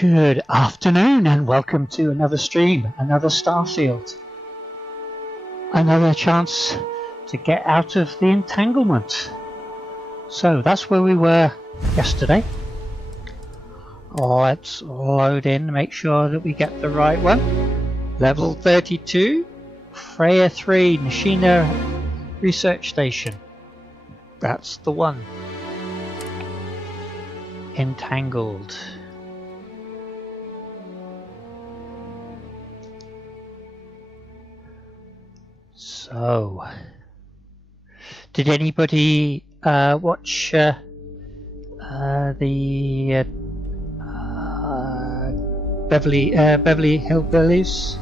Good afternoon and welcome to another stream, another Starfield. Another chance to get out of the entanglement. So that's where we were yesterday. Let's load in, make sure that we get the right one. Level 32, Freya 3, Nishina Research Station. That's the one. Entangled. So, did anybody watch the Beverly Hillbillies?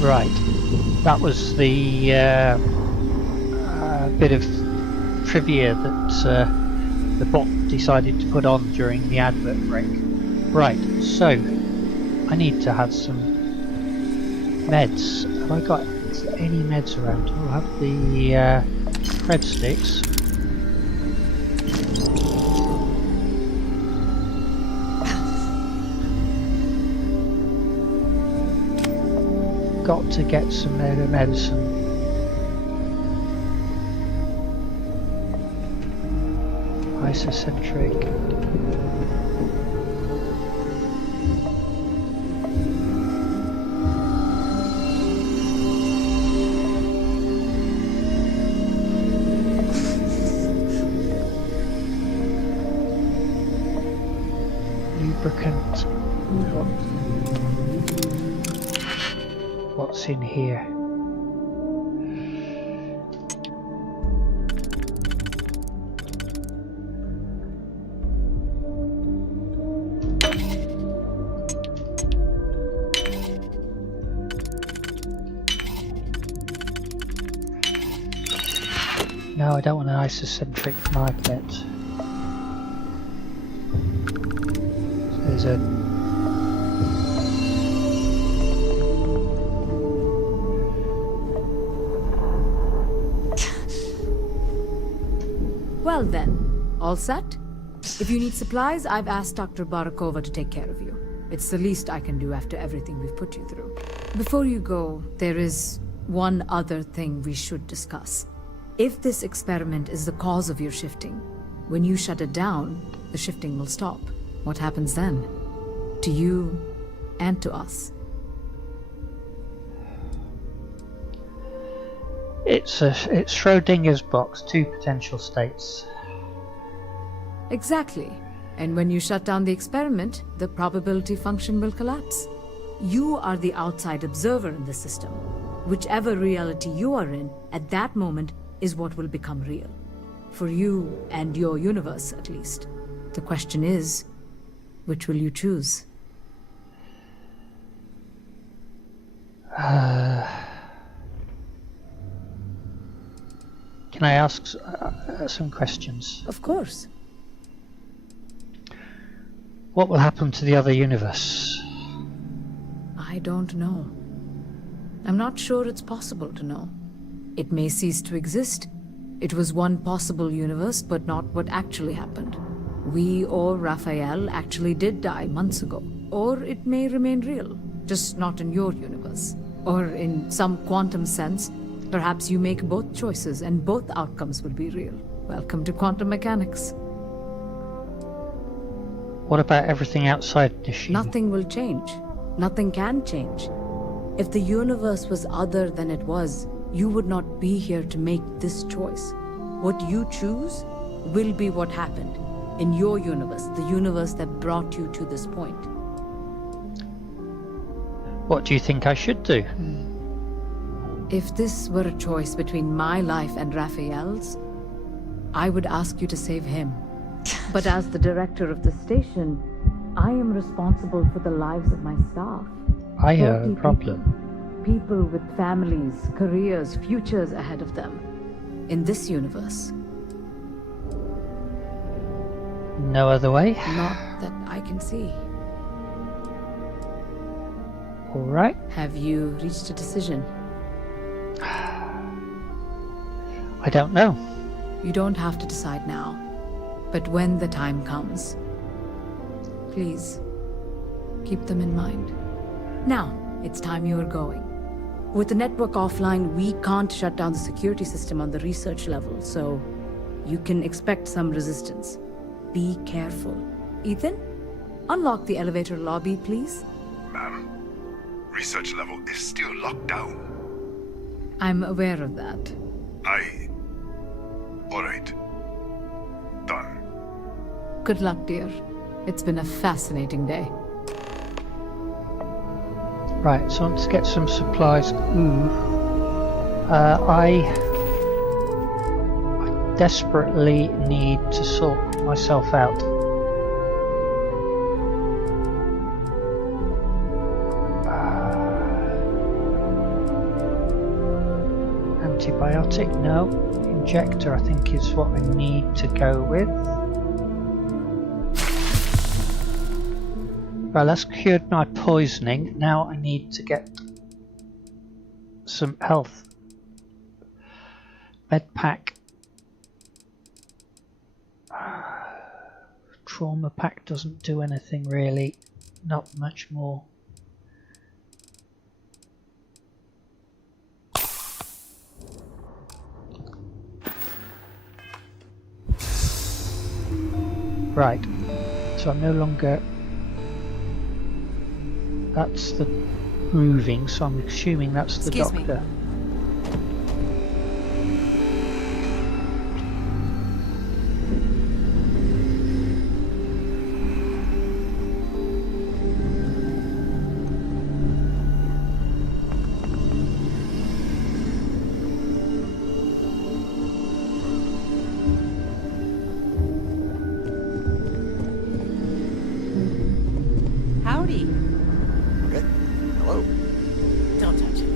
Right, that was the bit of trivia that the bot decided to put on during the advert break. Right, so I need to have some meds. Have I got any meds around? I'll have the cred sticks. Got to get some medicine. Isocentric. Lubricant. What's in here? No, I don't want an isocentric magnet. There's a Well then, all set? If you need supplies, I've asked Dr. Barakova to take care of you. It's the least I can do after everything we've put you through. Before you go, there is one other thing we should discuss. If this experiment is the cause of your shifting, when you shut it down, the shifting will stop. What happens then? To you and to us. It's Schrodinger's box, two potential states. Exactly. And when you shut down the experiment, the probability function will collapse. You are the outside observer in the system. Whichever reality you are in, at that moment, is what will become real. For you and your universe, at least. The question is, which will you choose? Can I ask some questions? Of course. What will happen to the other universe? I don't know. I'm not sure it's possible to know. It may cease to exist. It was one possible universe, but not what actually happened. We or Raphael actually did die months ago. Or it may remain real, just not in your universe. Or in some quantum sense, perhaps you make both choices and both outcomes will be real. Welcome to quantum mechanics. What about everything outside Nishina? Nothing will change. Nothing can change. If the universe was other than it was, you would not be here to make this choice. What you choose will be what happened in your universe, the universe that brought you to this point. What do you think I should do? If this were a choice between my life and Raphael's, I would ask you to save him. But as the director of the station, I am responsible for the lives of my staff. I have a problem. People with families, careers, futures ahead of them. In this universe. No other way? Not that I can see. All right. Have you reached a decision? I don't know. You don't have to decide now. But when the time comes, Please, keep them in mind. Now, it's time you are going. With the network offline, we can't shut down the security system on the research level, so you can expect some resistance. Be careful. Ethan, unlock the elevator lobby, please. Ma'am, research level is still locked down. I'm aware of that. Alright. Done. Good luck, dear. It's been a fascinating day. Right, so let's get some supplies. Ooh. I desperately need to sort myself out. Antibiotic, no. Injector, I think, is what I need to go with. Right, that's cured my poisoning. Now I need to get some health. Med pack. Trauma pack doesn't do anything really. Not much more. Right, so I'm no longer... That's the moving, so I'm assuming that's the Excuse doctor. me. Howdy. Okay. Hello. Don't touch it.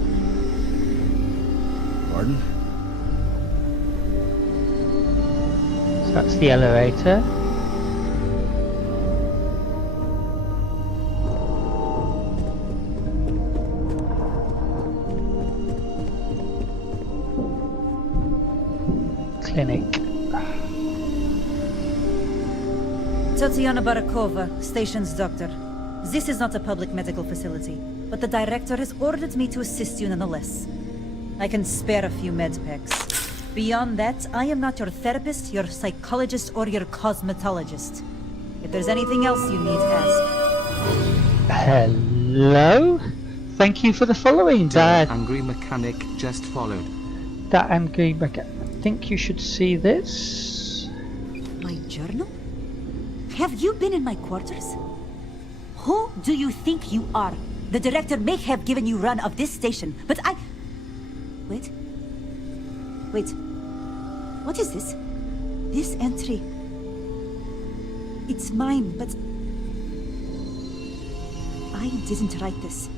Pardon? So that's the elevator. Clinic. Tatiana Barakova, station's doctor. This is not a public medical facility, but the director has ordered me to assist you nonetheless. I can spare a few med packs. Beyond that, I am not your therapist, your psychologist, or your cosmetologist. If there's anything else you need, ask. Hello? Thank you for the following, That Dad. angry mechanic just followed. That angry mechanic. I think you should see this. My journal? Have you been in my quarters? Who do you think you are? The director may have given you run of this station, but I... Wait. What is this? This entry... It's mine, but... I didn't write this.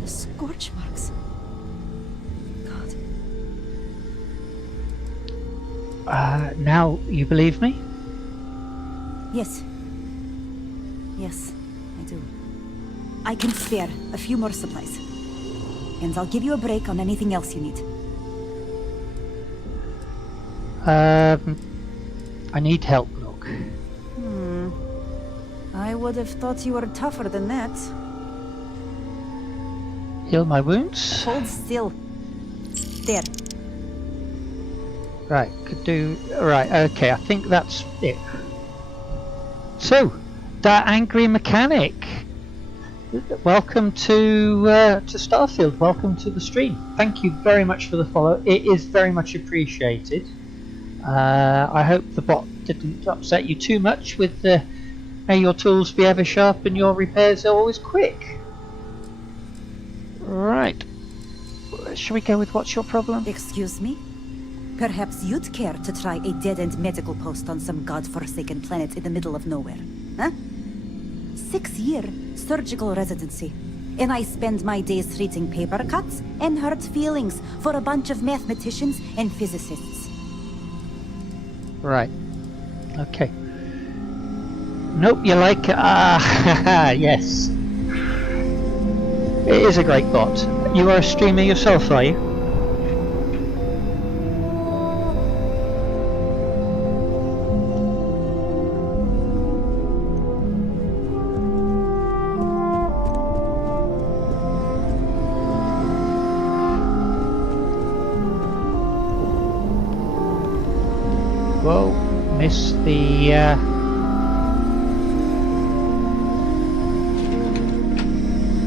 The scorch marks. God. Now you believe me? Yes. Yes, I do. I can spare a few more supplies. And I'll give you a break on anything else you need. I need help, look. I would have thought you were tougher than that. Heal my wounds? Hold still. There. Right, could do... Right, okay, I think that's it. So, that angry mechanic. Welcome to Starfield. Welcome to the stream. Thank you very much for the follow. It is very much appreciated. I hope the bot didn't upset you too much with may your tools be ever sharp and your repairs are always quick. Right. Shall we go with what's your problem? Excuse me? Perhaps you'd care to try a dead-end medical post on some god-forsaken planet in the middle of nowhere, huh? 6-year surgical residency. And I spend my days treating paper cuts and hurt feelings for a bunch of mathematicians and physicists. Right. Okay. Nope, you like it. Ah, yes. It is a great bot. You are a streamer yourself, are you? Whoa, missed the...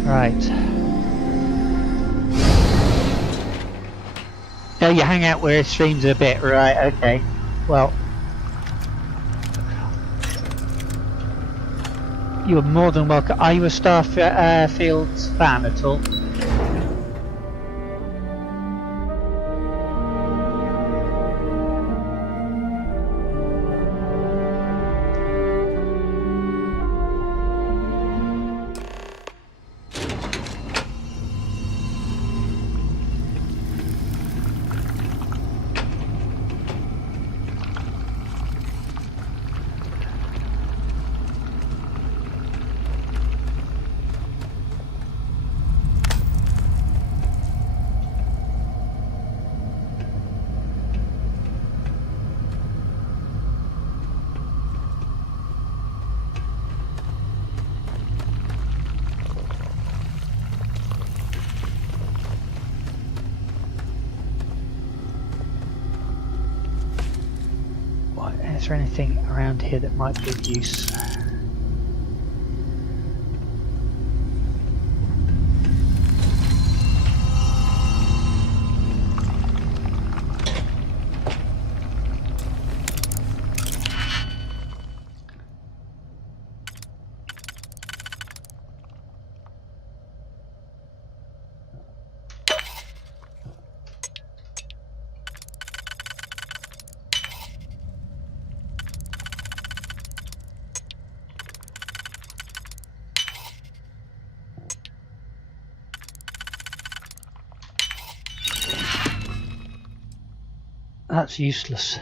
Right. Oh, you hang out where it streams a bit, right, okay. Well, you're more than welcome. Are you a Starfield fan at all? Is there anything around here that might be of use? That's useless.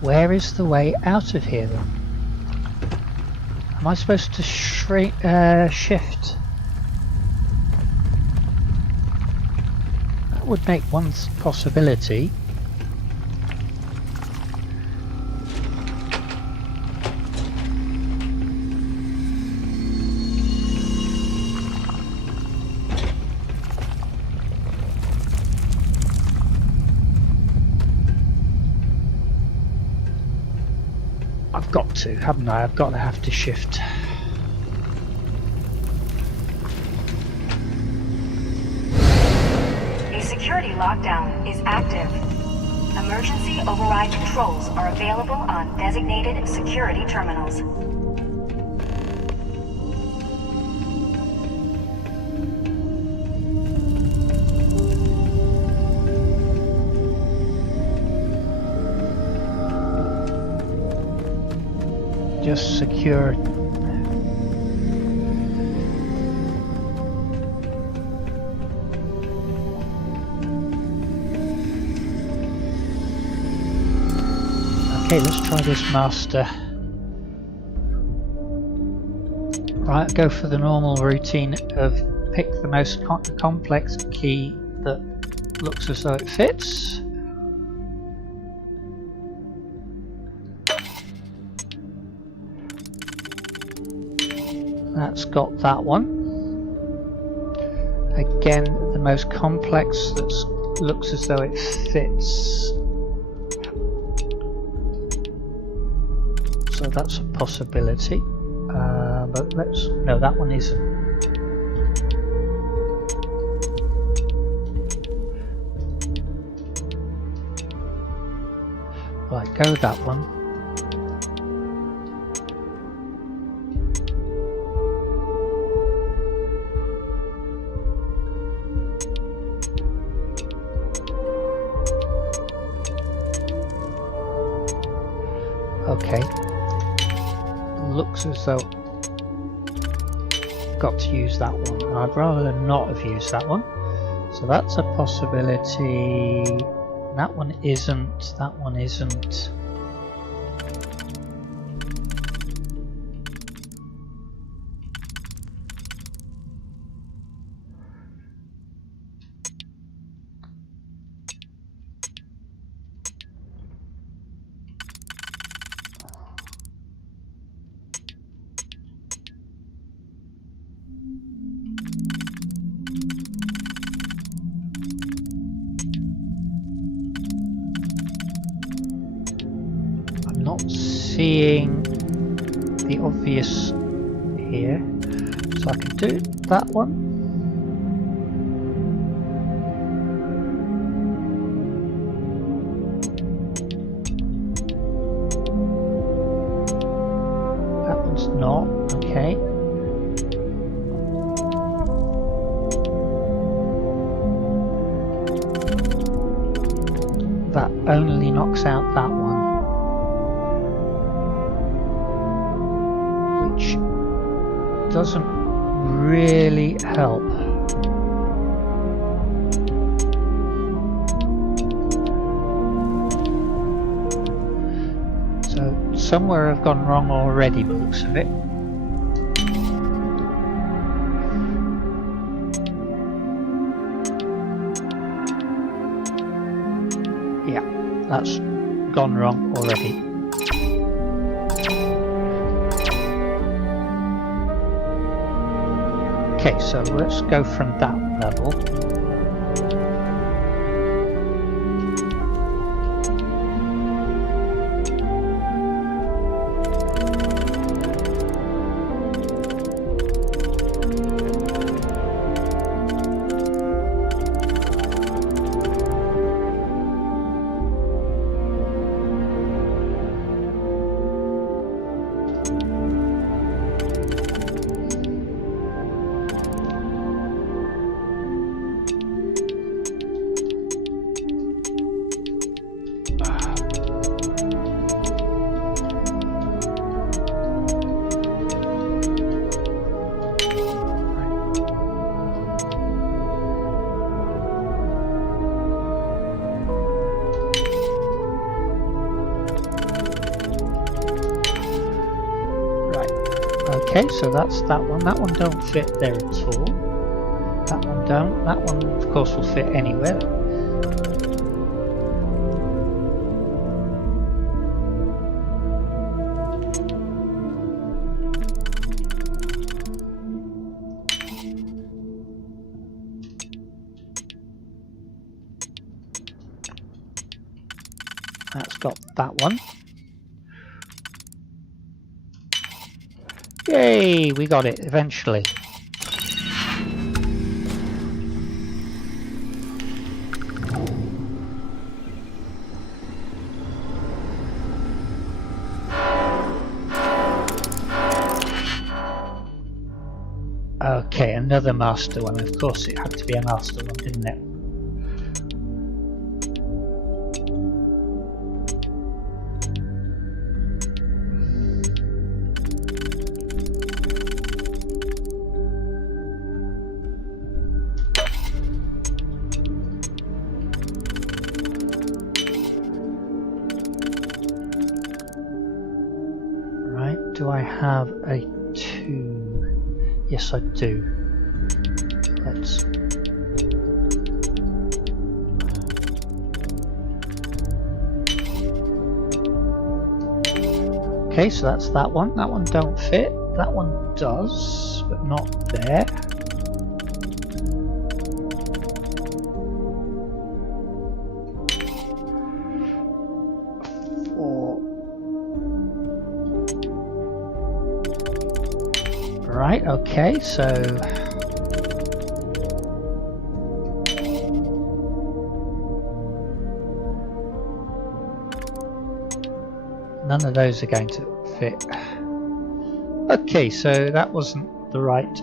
Where is the way out of here then? Am I supposed to shift? That would make one possibility. I've got to, haven't I? I've got to have to shift. A security lockdown is active. Emergency override controls are available on designated security terminals. Just secure. Okay, let's try this master. Right, go for the normal routine of pick the most complex key that looks as though it fits. That's got that one. Again, the most complex that looks as though it fits. So that's a possibility. But no, that one isn't. Right, go with that one. Okay, looks as though got to use that one. I'd rather not have used that one. So that's a possibility. That one isn't. That one isn't. I'm not seeing the obvious here, so I can do that one. That one's not, okay. That only knocks out that one, which doesn't really help. So somewhere I've gone wrong already by the looks of it. Yeah, that's gone wrong already. Okay, so let's go from that level. Okay, so that's that one. That one don't fit there at all. That one don't. That one, of course, will fit anywhere. That's got that one. Yay, we got it eventually. Okay, another master one. Of course it had to be a master one, didn't it? Do I have a 2? Yes, I do. Let's... Okay, so that's that one. That one don't fit. That one does, but not there. Right, okay, so none of those are going to fit. Okay, so that wasn't the right.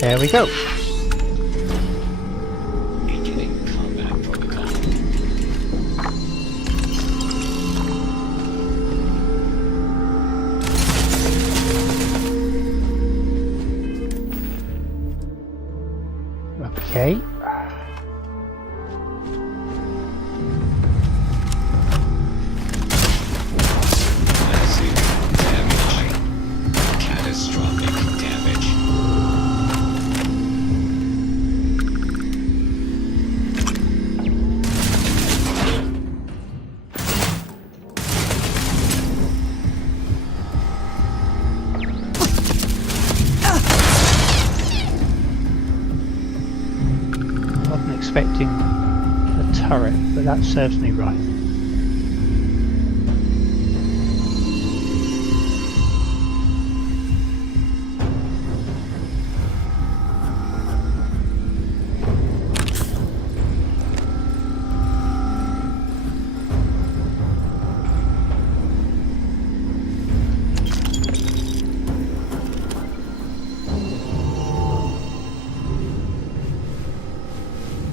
There we go. Beginning combat protocol. Okay. expecting a turret, but that serves me right.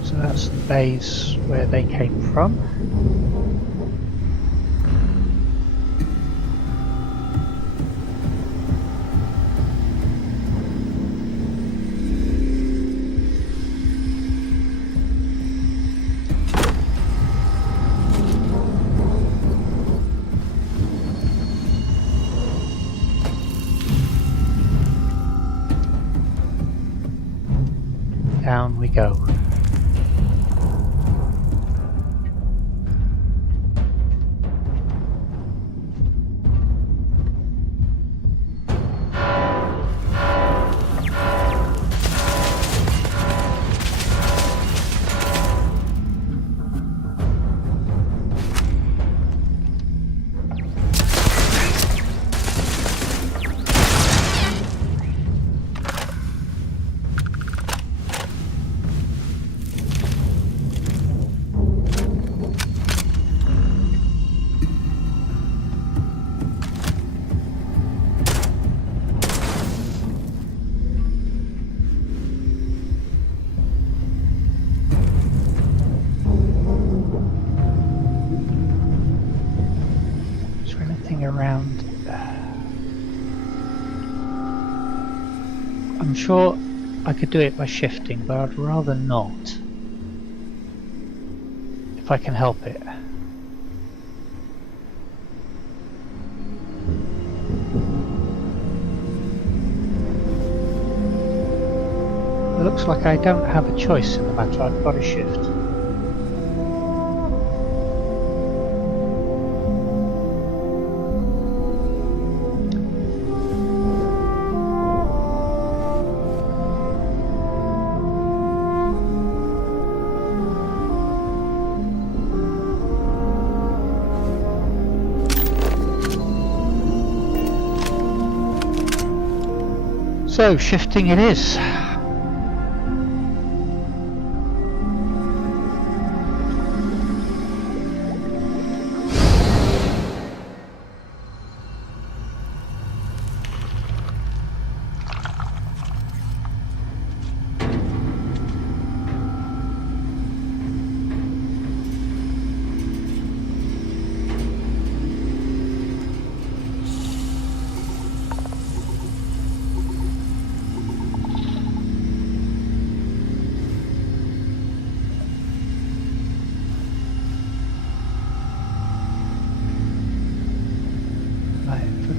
So that's the base where they came from. Down we go. Around. I'm sure I could do it by shifting, but I'd rather not, if I can help it. It looks like I don't have a choice in the matter. I've got to shift. So, shifting it is.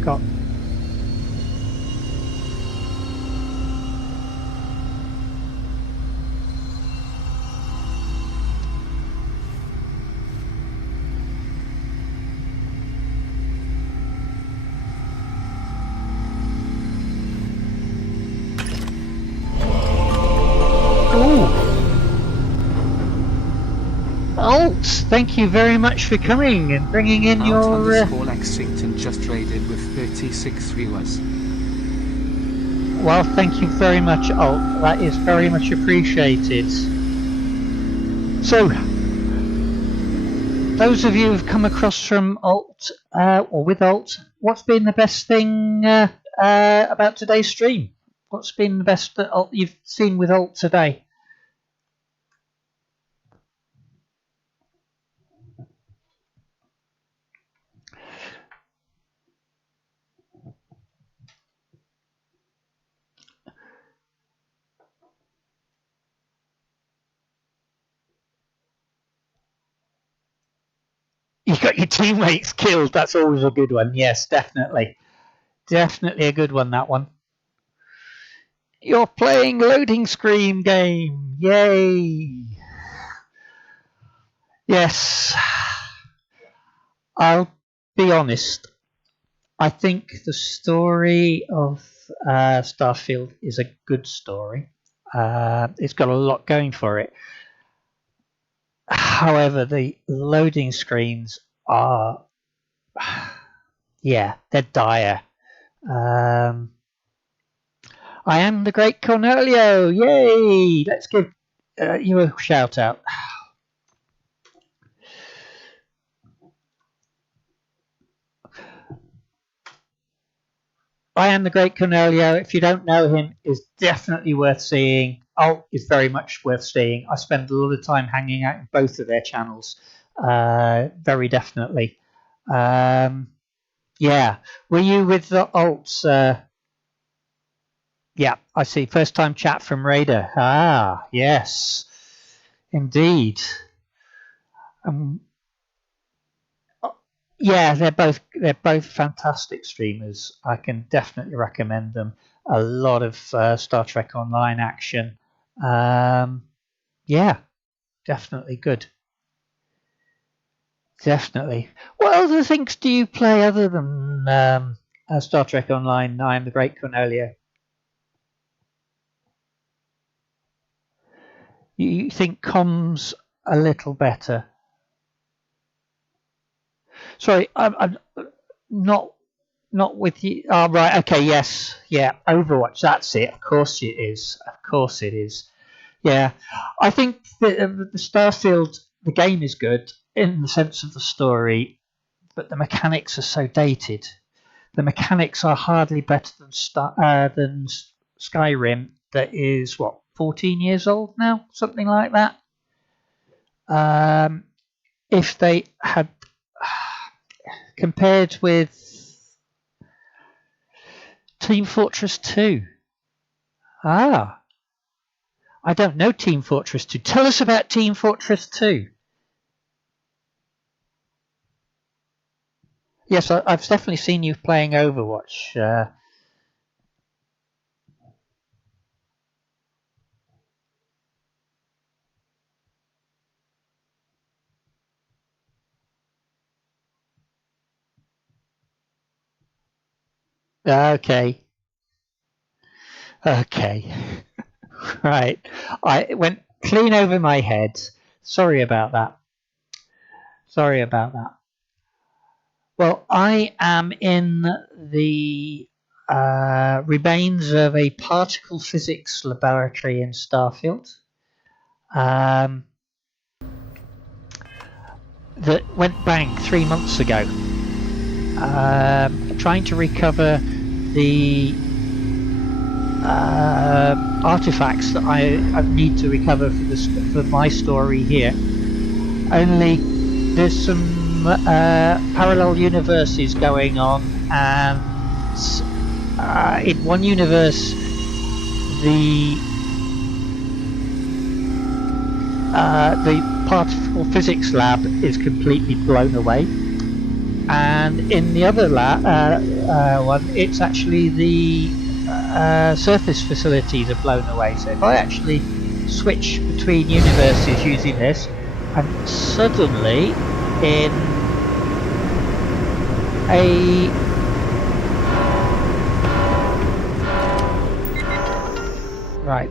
Got Alt, thank you very much for coming and bringing in your... Lexington just raided with 36 viewers. Well, thank you very much, Alt. That is very much appreciated. So, those of you who've come across from Alt, or with Alt, what's been the best thing about today's stream? What's been the best that you've seen with Alt today? You got your teammates killed. That's always a good one. Yes, definitely. Definitely a good one, that one. You're playing loading screen game. Yay. Yes. I'll be honest. I think the story of Starfield is a good story. It's got a lot going for it. However, the loading screens are, yeah, they're dire. I am the Great Cornelio. Yay! Let's give you a shout out. I am the Great Cornelio. If you don't know him, is definitely worth seeing. Alt is very much worth seeing. I spend a lot of time hanging out in both of their channels. Very definitely. Yeah. Were you with the Alts? Yeah, I see. First time chat from Raider. Ah, yes. Indeed. Yeah, they're both fantastic streamers. I can definitely recommend them. A lot of Star Trek Online action. Yeah, definitely good. Definitely. What other things do you play other than Star Trek Online? I am the Great Cornelio. You think comms a little better? Sorry, I'm not with you. Oh, right. Okay. Yes. Yeah. Overwatch. That's it. Of course it is. Of course it is. Yeah. I think the Starfield, the game is good in the sense of the story, but the mechanics are so dated. The mechanics are hardly better than Skyrim. That is what 14 years old now, something like that. If they had compared with Team Fortress 2. Ah, I don't know Team Fortress 2. Tell us about Team Fortress 2. Yes, I've definitely seen you playing Overwatch. Okay. Okay. Right. I went clean over my head. Sorry about that. Sorry about that. Well, I am in the remains of a particle physics laboratory in Starfield. That went bang 3 months ago. Trying to recover the artifacts that I need to recover for my story here. Only there's some parallel universes going on, and in one universe the particle physics lab is completely blown away, and in the other one, it's actually the surface facilities are blown away. So if I actually switch between universes using this, and suddenly in a right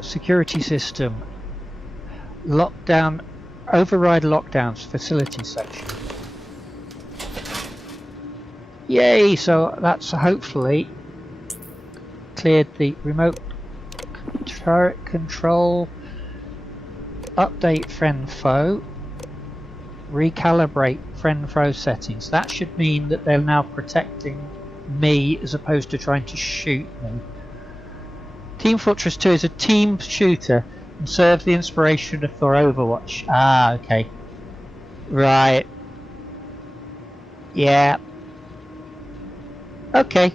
security system lockdown, override lockdowns facility section. Yay! So that's hopefully cleared the remote turret control. Update friend foe. Recalibrate friend foe settings. That should mean that they're now protecting me as opposed to trying to shoot me. Team Fortress 2 is a team shooter and serves the inspiration for Overwatch. Ah, okay. Right. Yeah. Okay.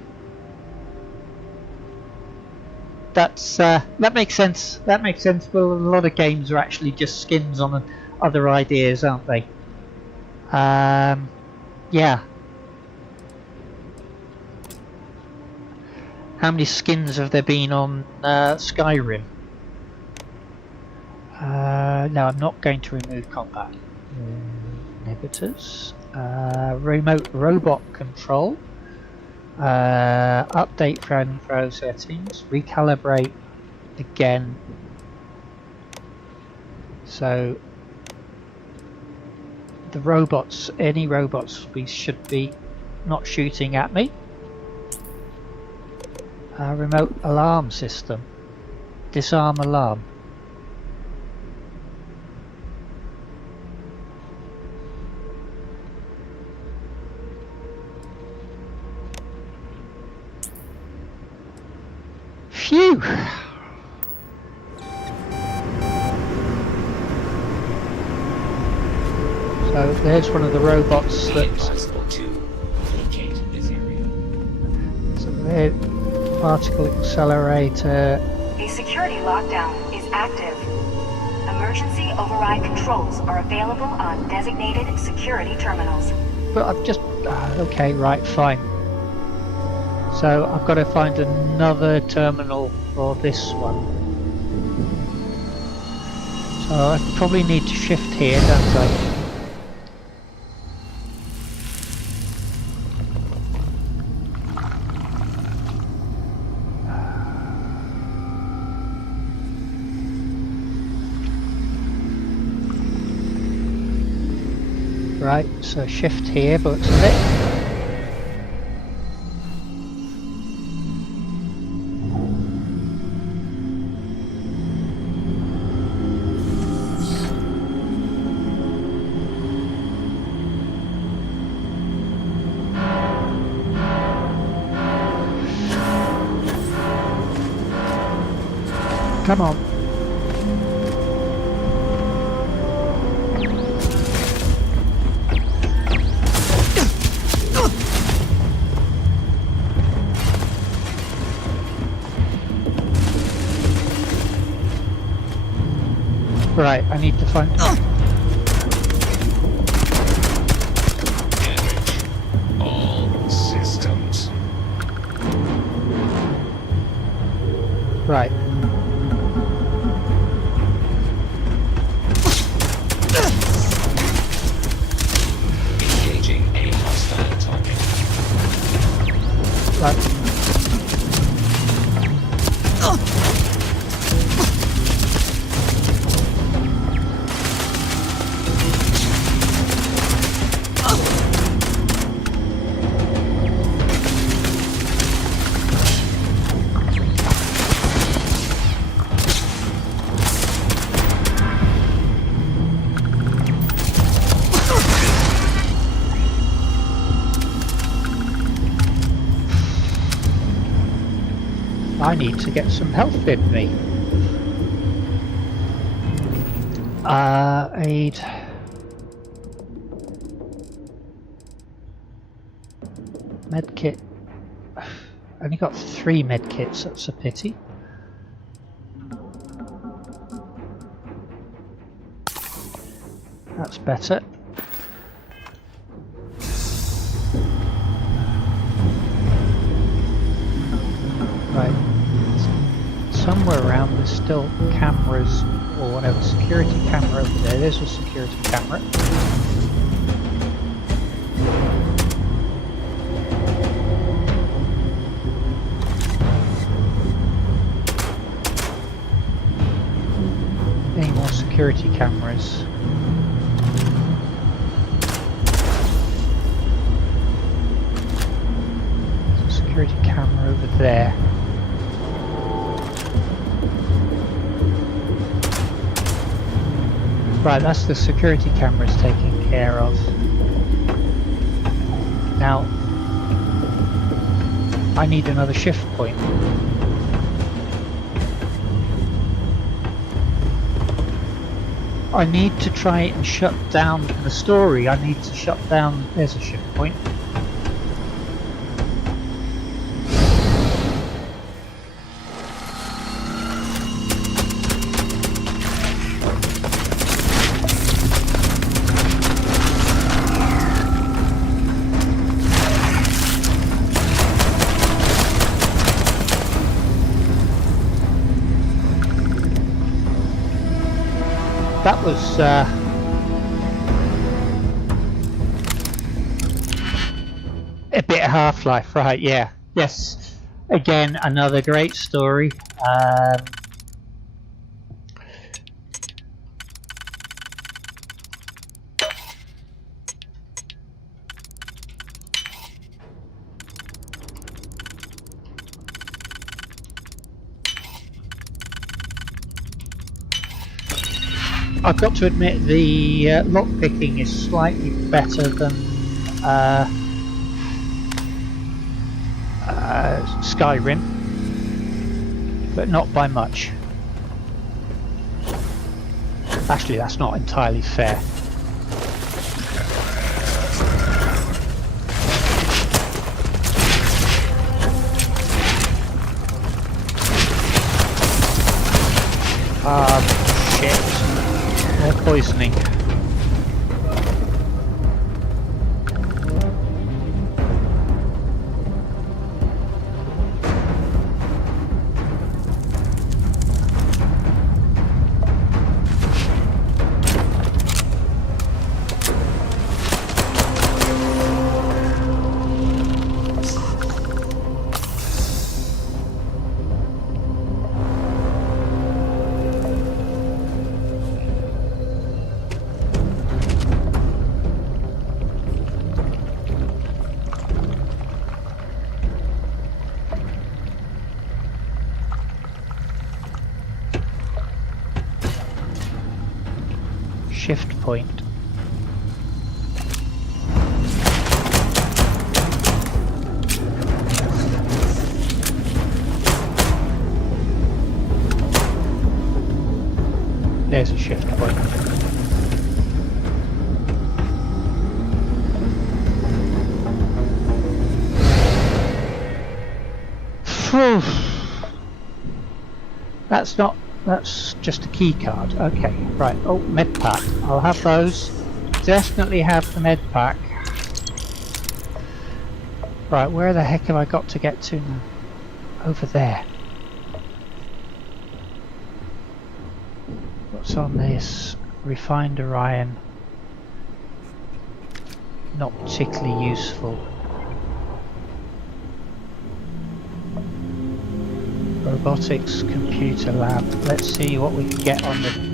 That's that makes sense. That makes sense. Well, a lot of games are actually just skins on other ideas, aren't they? Yeah. How many skins have there been on Skyrim? No, I'm not going to remove combat inhibitors. Remote robot control. Update friend throw settings. Recalibrate again. So the robots, any robots we should be not shooting at me. Remote alarm system. Disarm alarm. Phew! So there's one of the robots Be that... advisable to locate this area. So there, particle accelerator. A security lockdown is active. Emergency override controls are available on designated security terminals. But I've just... okay, right, fine. So I've got to find another terminal for this one. So I probably need to shift here, don't I? Right, so shift here, but it's a bit. Come on. Right, I need to find... Damage all systems. Right. Engaging a hostile target. Right. I need to get some health in me. Aid. Medkit. Only got 3 medkits, that's a pity. That's better. Right. Somewhere around there's still cameras or whatever. Security camera over there. There's a security camera. Any more security cameras? There's a security camera over there. Right, that's the security cameras taken care of. Now, I need another shift point. I need to try and shut down the story. I need to shut down. There's a shift point. That was a bit of Half-Life, right? Yeah, yes. Again, another great story. I've got to admit the lockpicking is slightly better than Skyrim, but not by much. Actually, that's not entirely fair. Shit. More poisoning. Shift point. There's a shift point. Phew. That's just a key card. Okay, right. Oh, med pack. I'll have those. Definitely have the med pack. Right, where the heck have I got to get to now? Over there. What's on this? Refined Orion. Not particularly useful. Robotics computer lab. Let's see what we can get on the...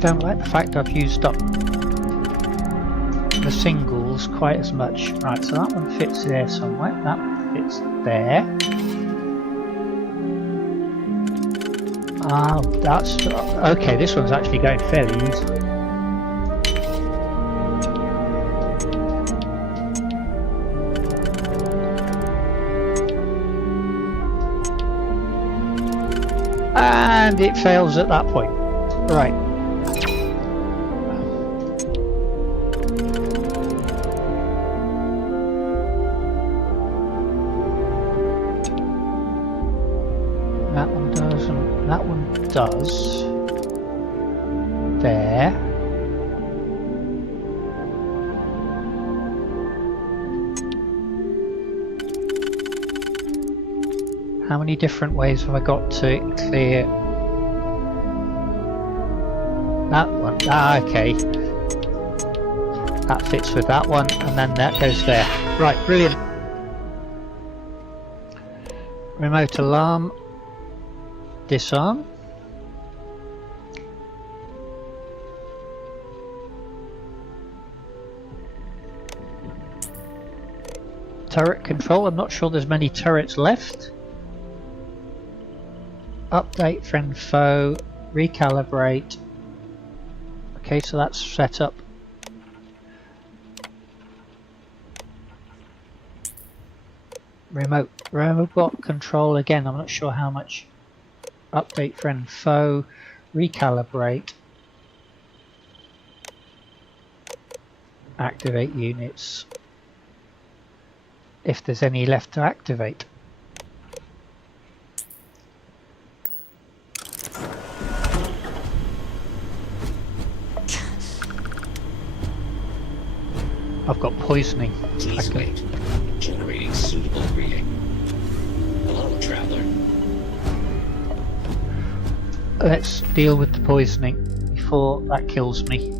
Don't like the fact I've used up the singles quite as much. Right, so that one fits there somewhere, that one fits there. Oh, that's... okay, this one's actually going fairly easily. And it fails at that point. Right. Does there. How many different ways have I got to clear that one? Ah, okay. That fits with that one, and then that goes there. Right, brilliant. Remote alarm. Disarm. Turret control. I'm not sure there's many turrets left. Update friend foe. Recalibrate. Okay, so that's set up. Robot control again. I'm not sure how much. Update friend foe. Recalibrate. Activate units. If there's any left to activate. I've got poisoning. Please wait. Generating suitable reading. Hello, traveler. Let's deal with the poisoning before that kills me.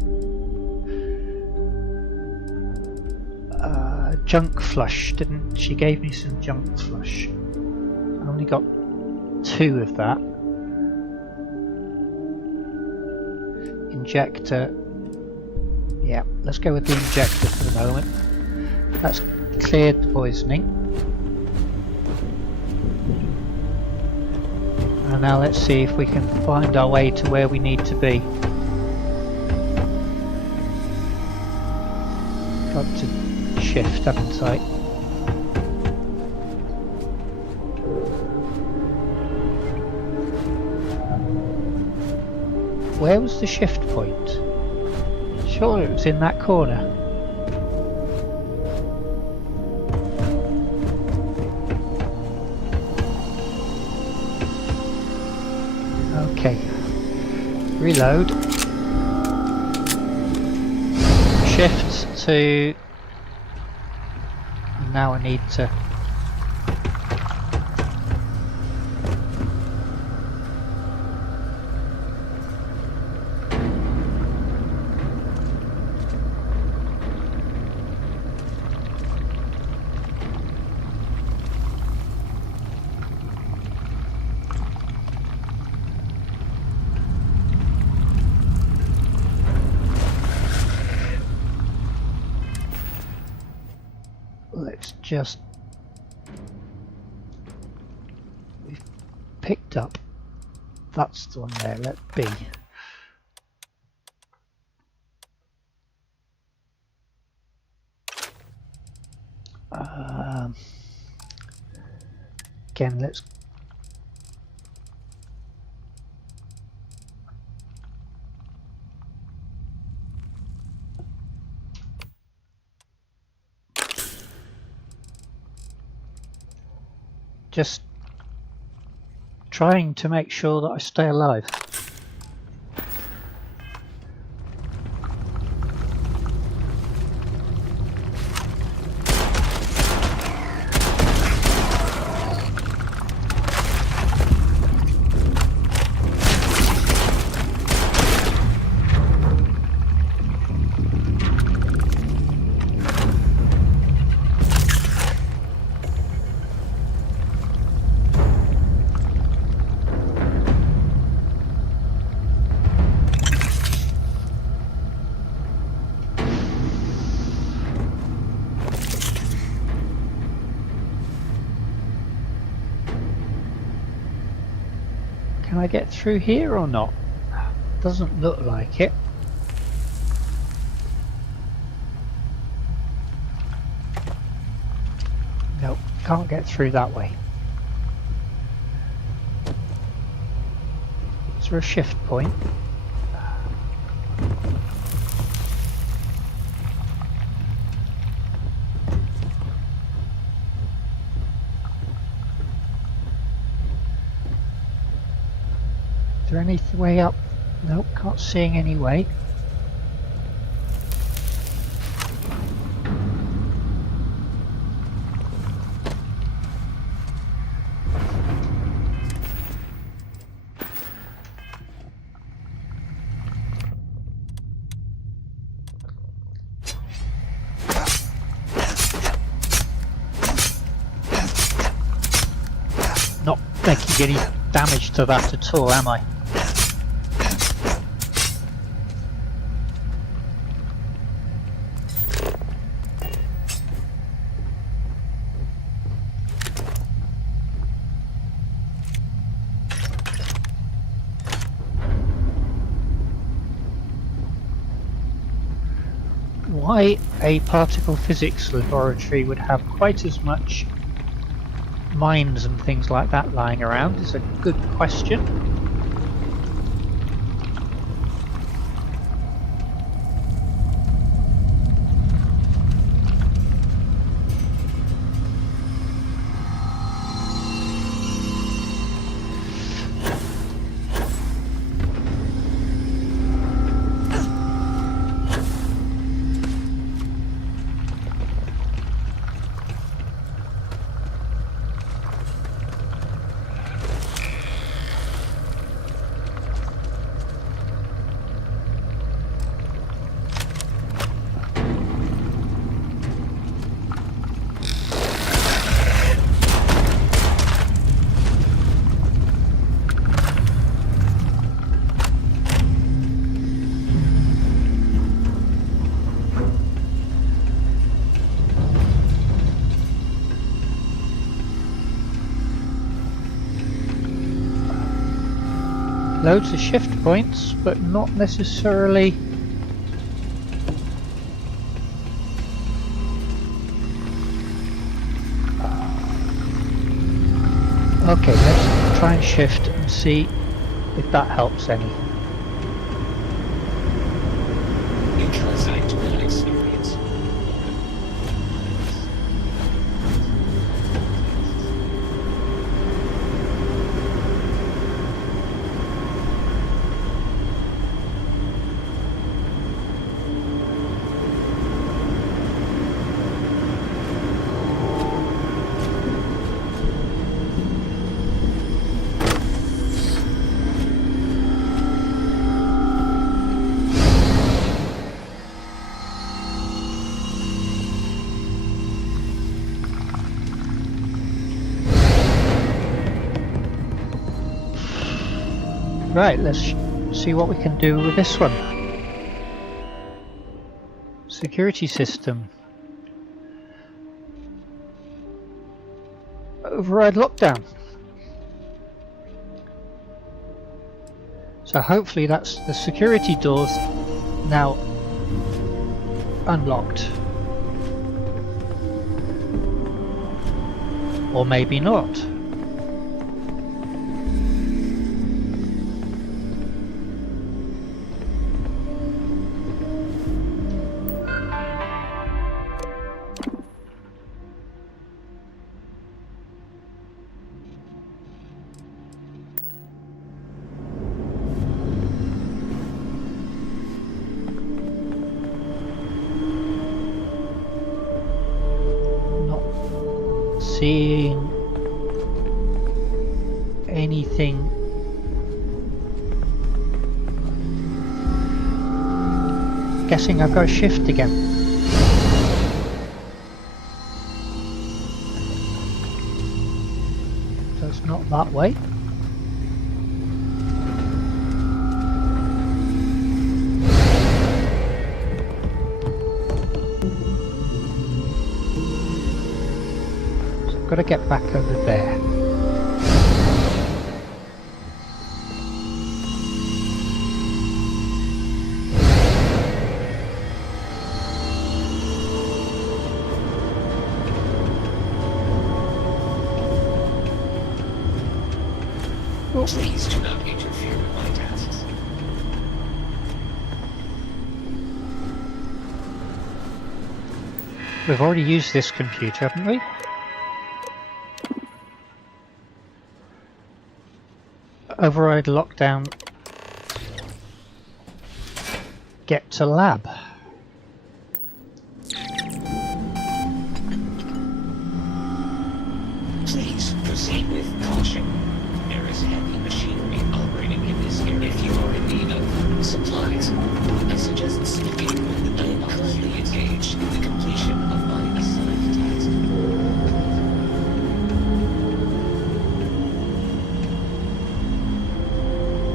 Junk flush, didn't she? Gave me some junk flush. I only got 2 of that. Injector. Yeah, let's go with the injector for the moment. That's cleared the poisoning. And now let's see if we can find our way to where we need to be. Got to shift, haven't I? Where was the shift point? Sure, it was in that corner. Okay. Reload. Shift to... Now I need to... Let's just... We've picked up... That's the one there, let be. Again, let's... Just trying to make sure that I stay alive. Can I get through here or not? Doesn't look like it. Nope, can't get through that way. Is there a shift point? Is there any way up? Nope, can't see any way. Not making any damage to that at all, am I? Why a particle physics laboratory would have quite as much mines and things like that lying around is a good question. Loads of shift points, but not necessarily... Okay, let's try and shift and see if that helps any. Because I do not experience. Right, let's see what we can do with this one. Security system. Override lockdown. So hopefully that's the security doors now unlocked. Or maybe not. Seeing anything guessing I've got to shift again. So it's not that way. Got to get back over there. Please do not interfere with my tasks. We've already used this computer, haven't we? Override lockdown. Get to lab. Please proceed with caution. There is heavy machinery operating in this area. If you are in need of supplies, I suggest speaking with the I am currently engaged in the completion of my assigned task.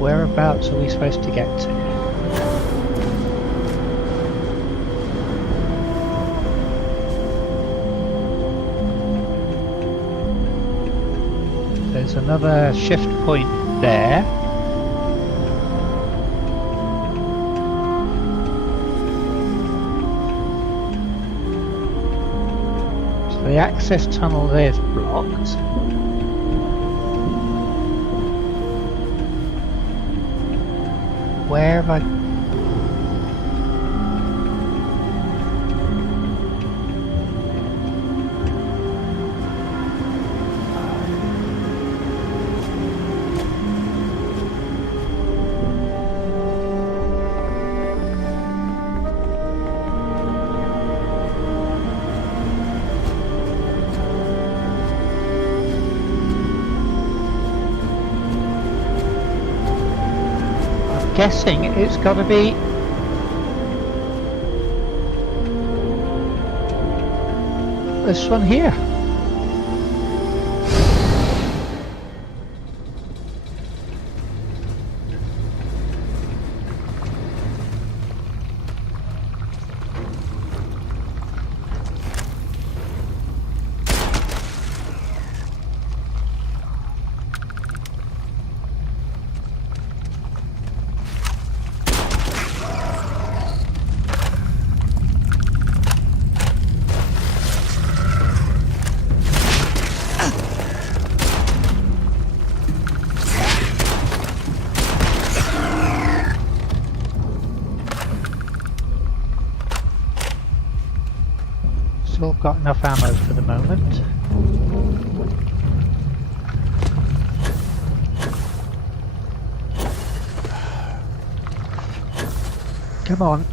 Whereabouts are we supposed to get to? There's another shift point there. So the access tunnel there is blocked. Where have I... guessing it's got to be this one here. So I've got enough ammo for the moment. Come on.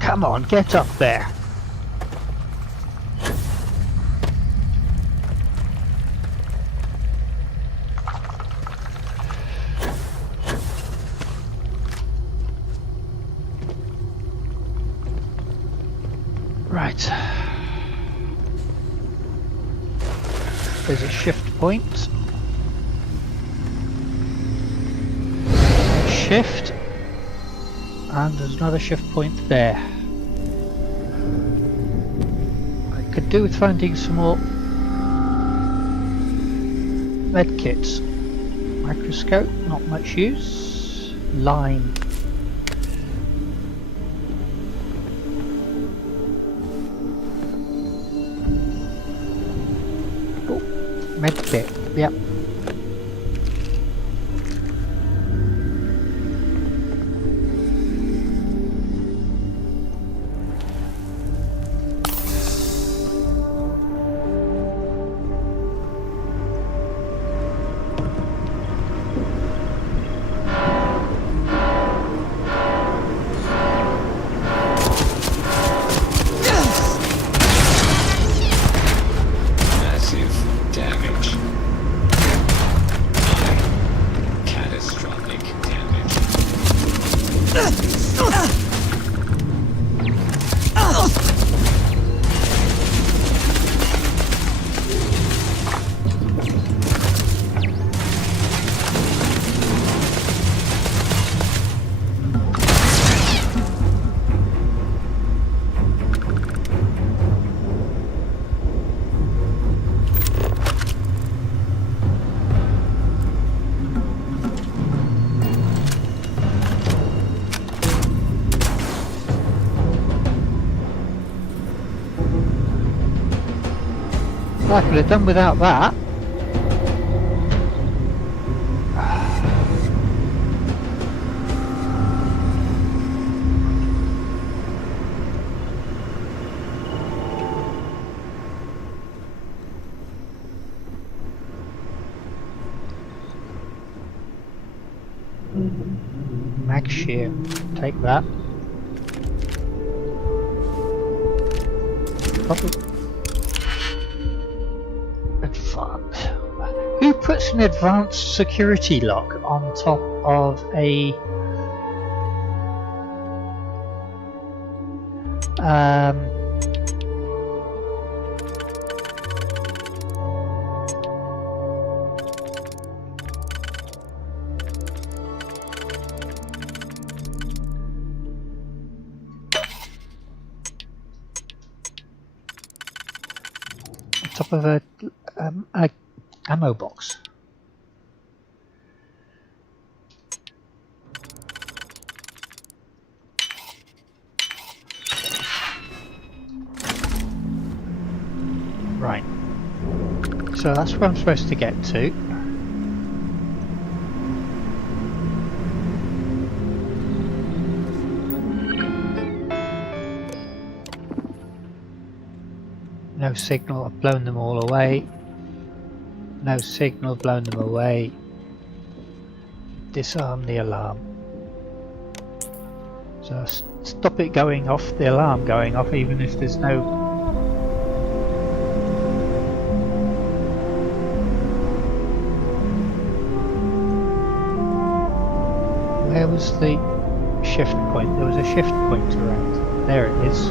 Come on, get up there. Right. There's a shift point. Shift. And there's another shift point there. I could do with finding some more medkits. Microscope, not much use. Line. Oh, medkit, yep. I could have done without that. Mag shear, take that. Probably. Who puts an advanced security lock on top of a top of a ammo box? Right. So that's where I'm supposed to get to. No signal, I've blown them all away. No signal, blown them away. Disarm the alarm. So stop it going off, the alarm going off, even if there's no... Where was the shift point? There was a shift point around. There it is.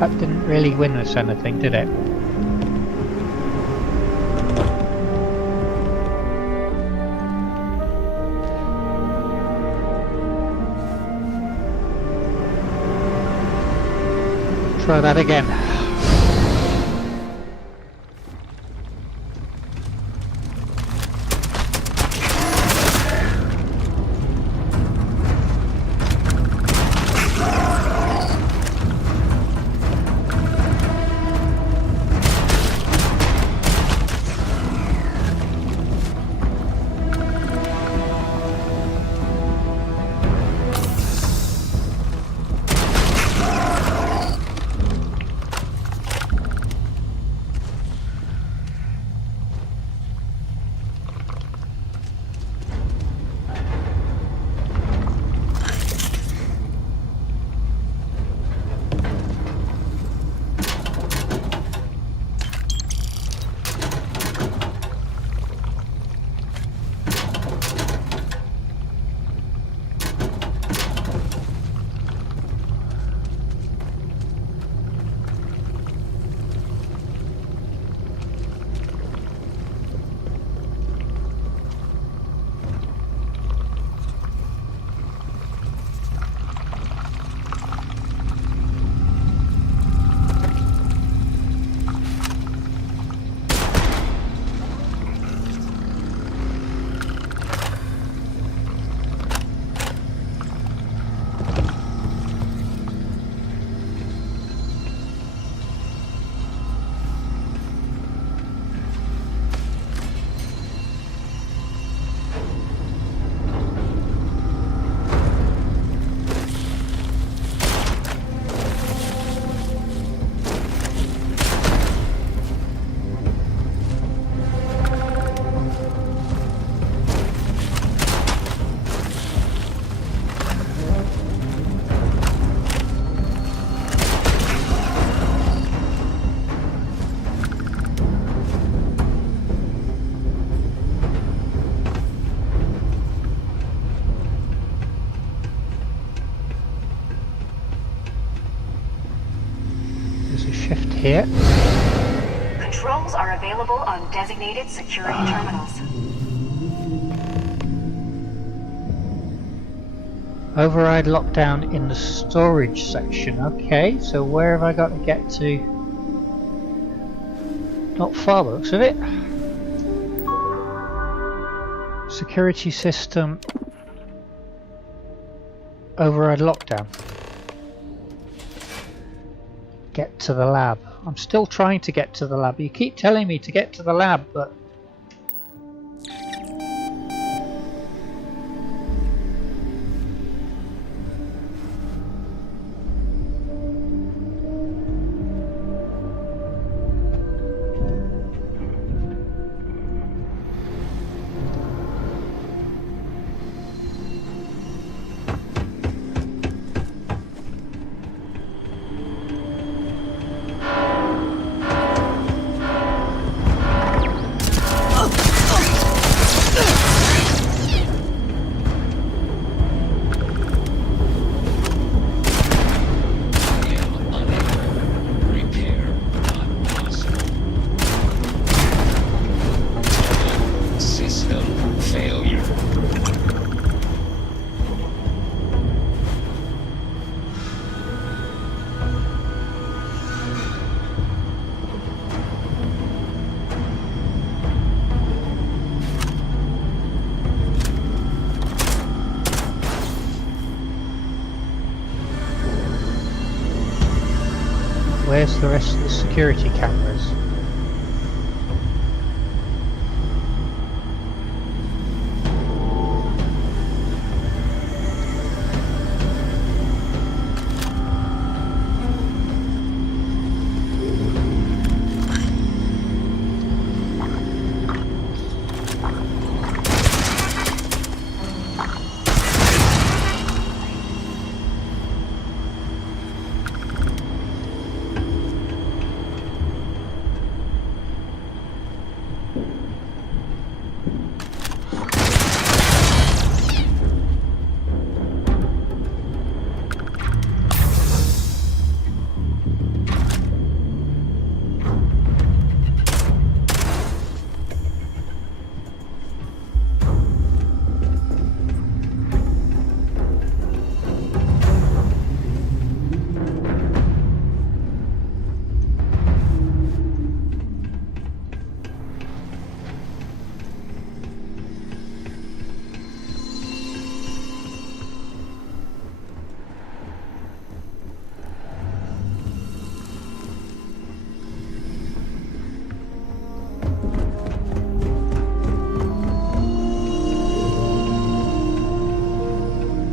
That didn't really win us anything, did it? Try that again. shift here. Controls are available on designated security terminals. Override lockdown in the storage section. Okay, so where have I got to get to? Not far, by the looks of it. Security system. Override lockdown. Get to the lab. I'm still trying to get to the lab. You keep telling me to get to the lab, but... Where's the rest of the security cameras?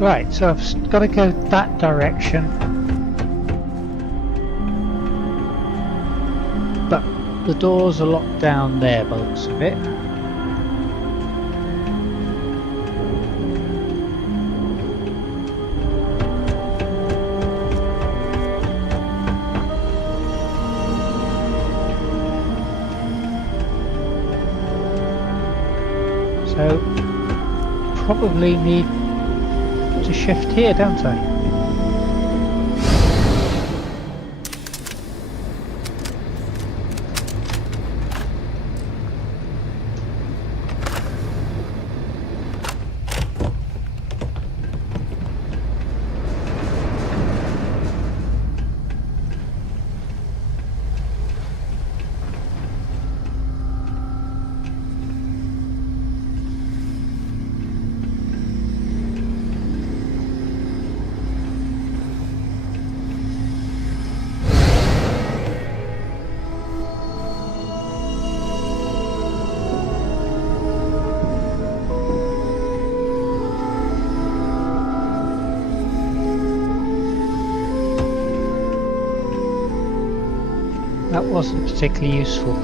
Right, so I've got to go that direction. But the doors are locked down there by the looks of it. So probably need to shift here, don't I? That wasn't particularly useful.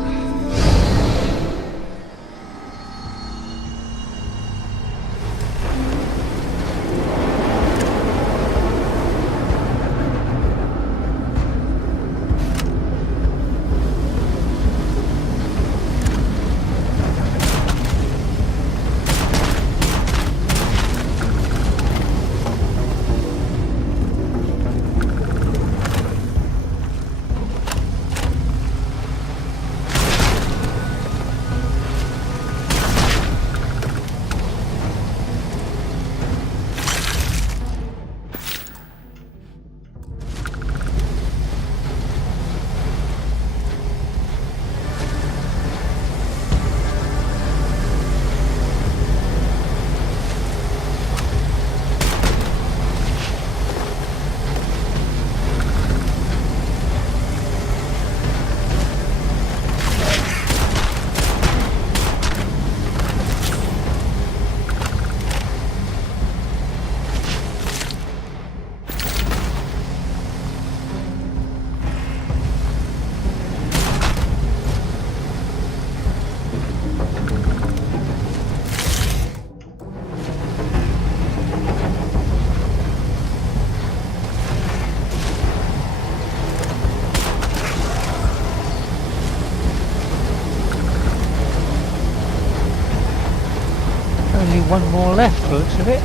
Only one more left, by the looks of it.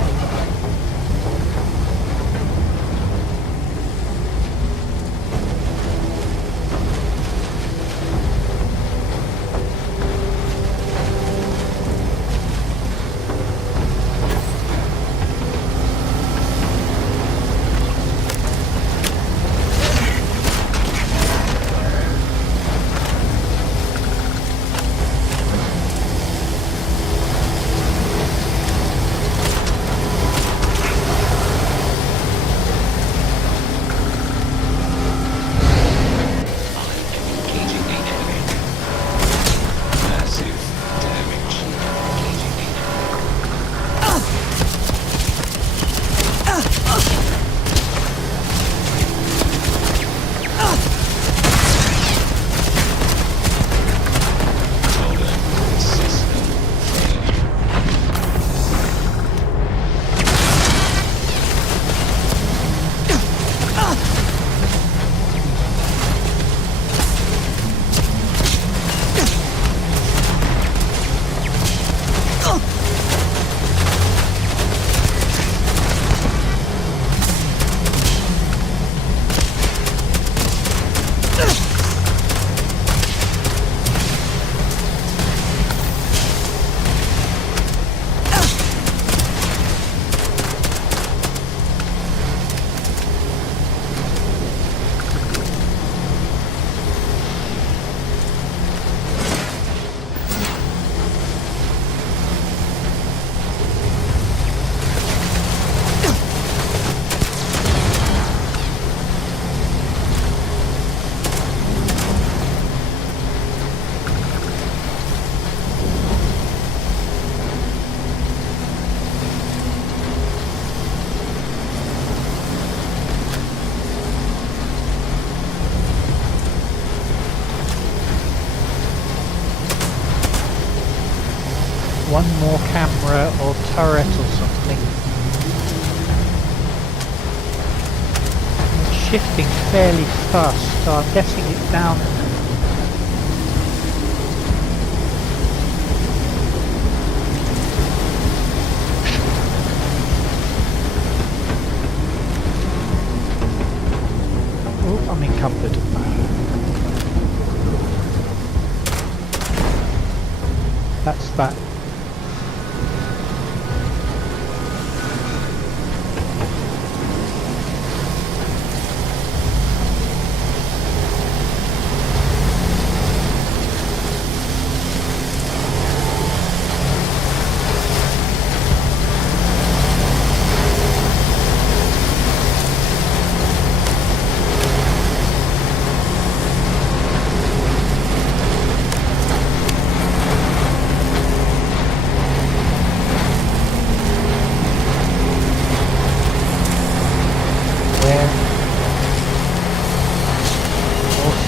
One more camera or turret or something. It's shifting fairly fast, so I'm guessing it's down. Oh, I'm encumbered. That's that.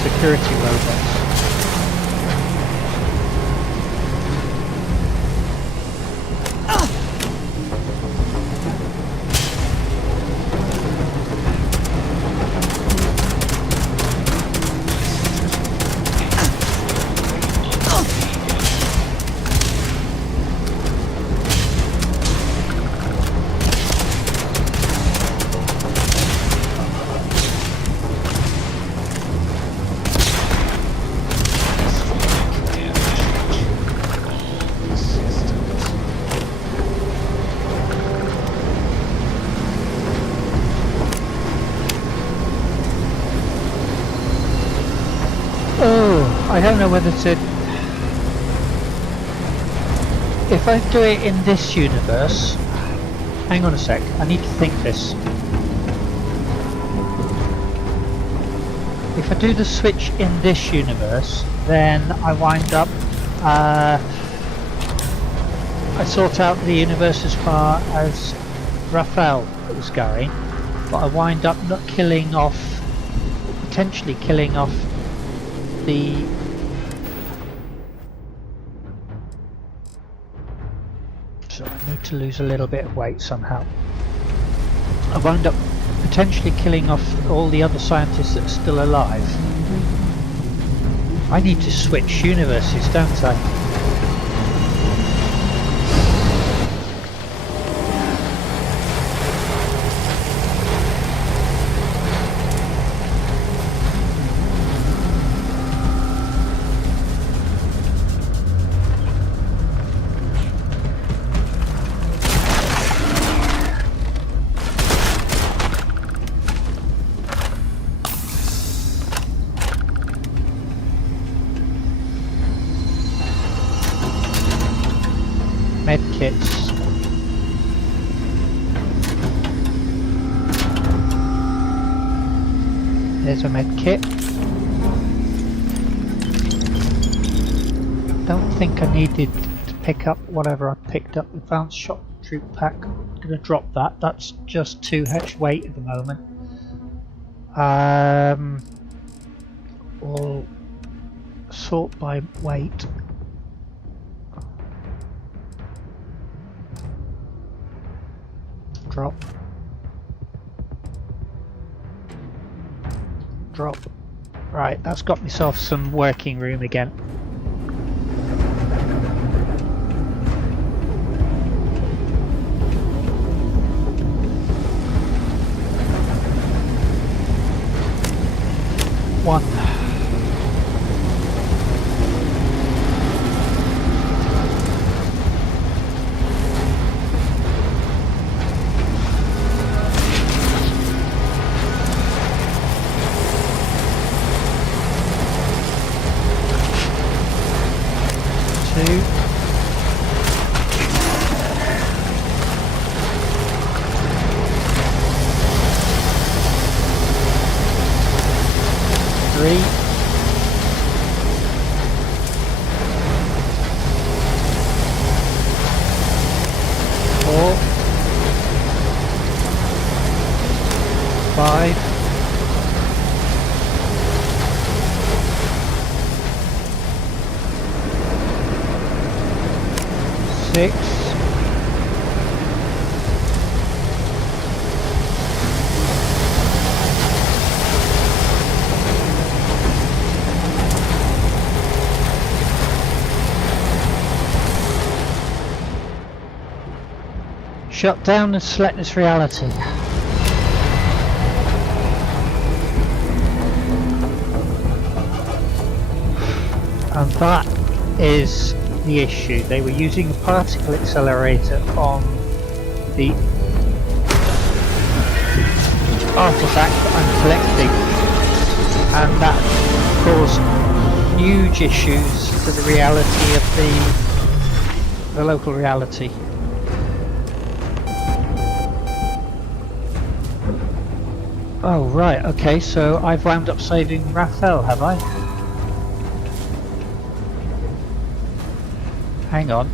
Security robots. I don't know whether to... If I do it in this universe... Hang on a sec, I need to think this. If I do the switch in this universe, then I wind up... I sort out the universe as far as Raphael was going, but I wind up not killing off... potentially killing off the... So I need to lose a little bit of weight somehow. I wound up potentially killing off all the other scientists that are still alive. I need to switch universes, don't I? med kits. There's a med kit. Don't think I needed to pick up whatever I picked up. Advanced shock troop pack. I'm gonna drop that. That's just too much weight at the moment. We'll sort by weight. Drop. Drop. Right, that's got myself some working room again. One. Two. Three. Four. Five. Six. Shut down and select this reality. And that is the issue. They were using a particle accelerator on the artifact that I'm collecting, and that caused huge issues to the reality of the local reality. Oh right, okay, so I've wound up saving Raphael, have I? Hang on.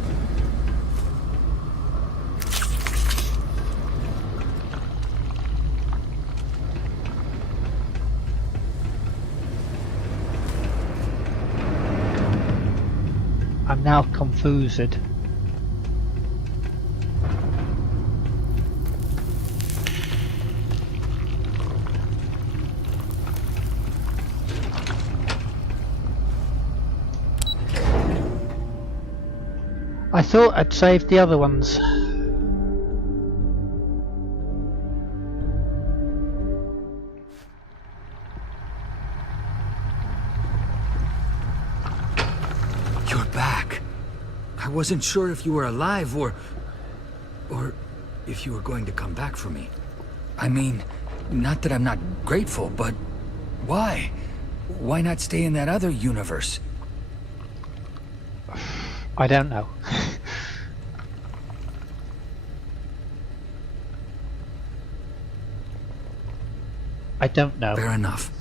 I'm now confused. I thought I'd saved the other ones. You're back. I wasn't sure if you were alive or if you were going to come back for me. I mean, not that I'm not grateful, but why? Why not stay in that other universe? I don't know. I don't know. Fair enough.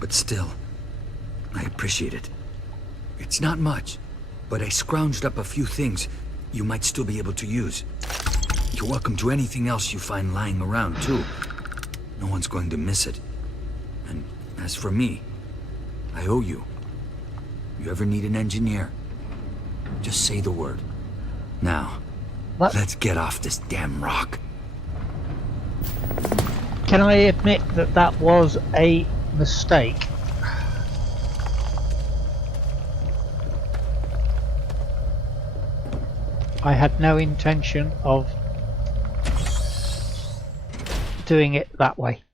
But still, I appreciate it. It's not much, but I scrounged up a few things you might still be able to use. You're welcome to anything else you find lying around, too. No one's going to miss it. And as for me, I owe you. You ever need an engineer? Just say the word. Now, let's get off this damn rock. Can I admit that that was a mistake? I had no intention of doing it that way.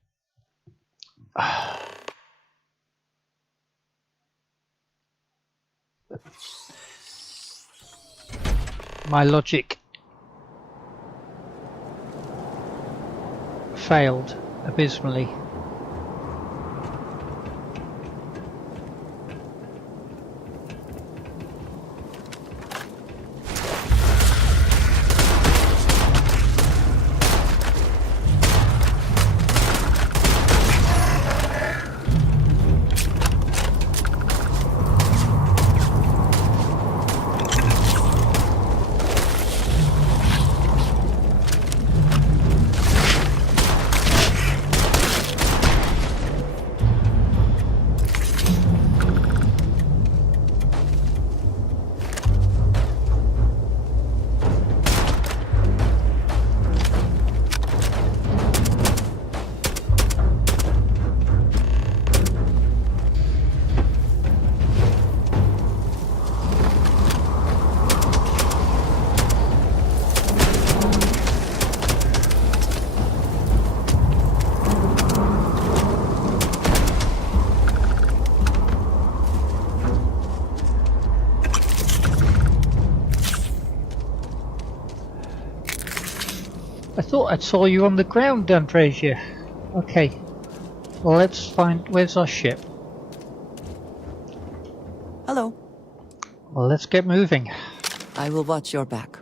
My logic failed abysmally. I thought I saw you on the ground, Andresia. Okay. Well, let's find... Where's our ship? Hello. Well, let's get moving. I will watch your back.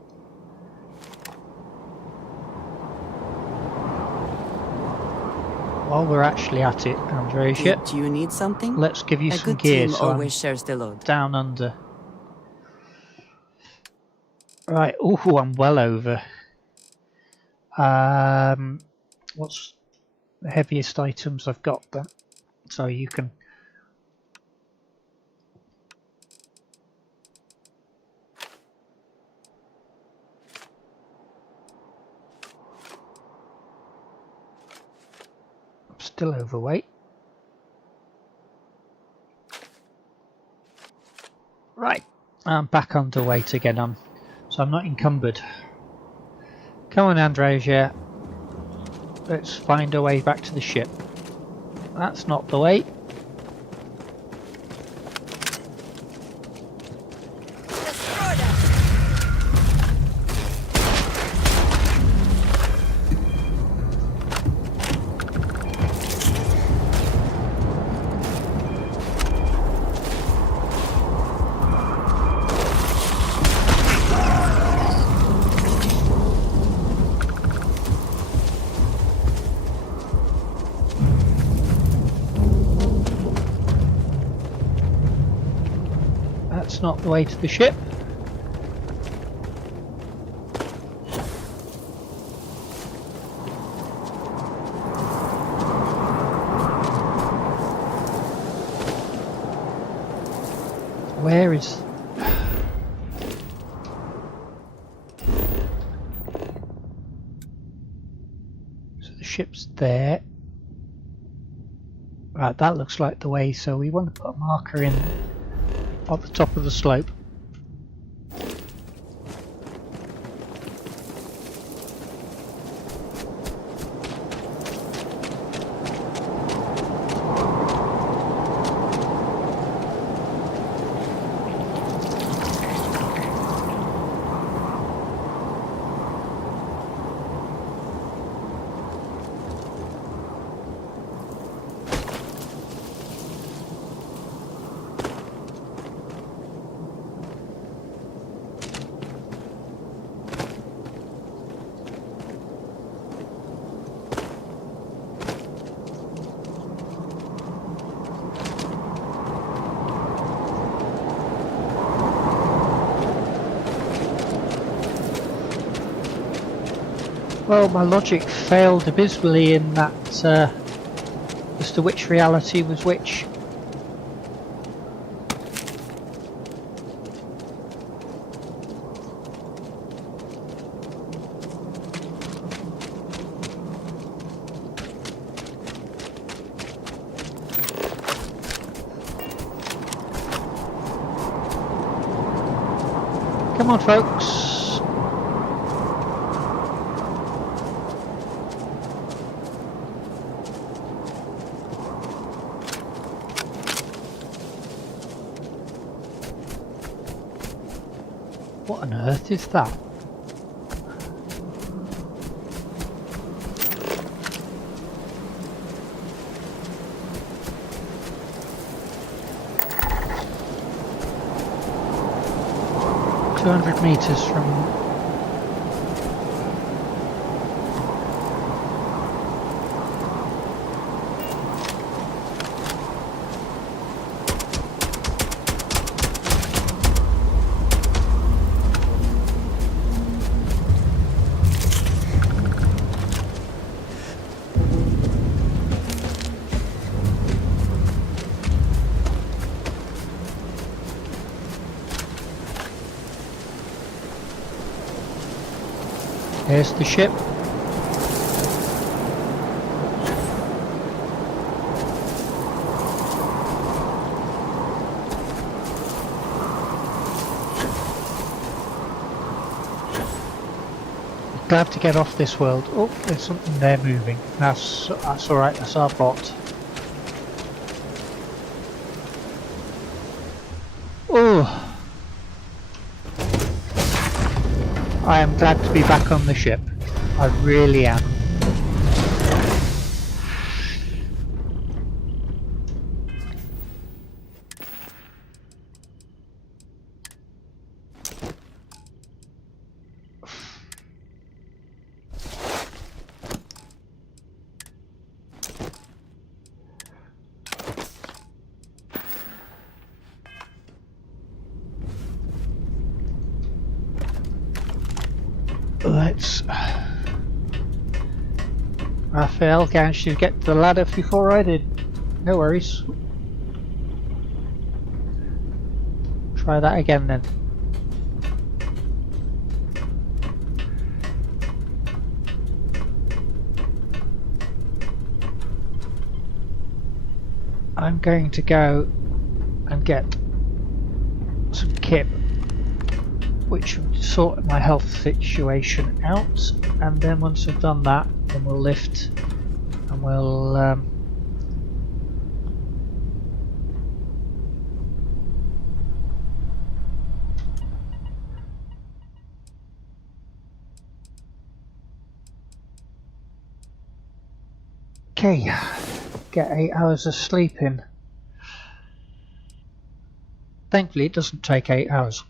While we're actually at it, Andresia, Do you need something? let's give you A some good gear team so always I'm shares the load. down under. Right, ooh, I'm well over. What's the heaviest items I've got then? So you can... I'm still overweight. Right, I'm back underweight again, so I'm not encumbered. Come on, Andresia. Let's find a way back to the ship. That's not the way. That's not the way to the ship. Where is... So the ship's there. Right, that looks like the way, so we want to put a marker in at the top of the slope. Well, my logic failed abysmally in that as to which reality was which. Come on, folks. What on earth is that? $200 from... Here's the ship. Glad to get off this world. Oh, there's something there moving. That's alright, that's our bot. Oh! I am glad to be back on the ship. I really am. Let's... Raphael managed to get to the ladder before I did. No worries. Try that again then. I'm going to go and get some kit which will sort my health situation out, and then once I've done that, then we'll lift and we'll okay, get 8 hours of sleep in. Thankfully it doesn't take 8 hours.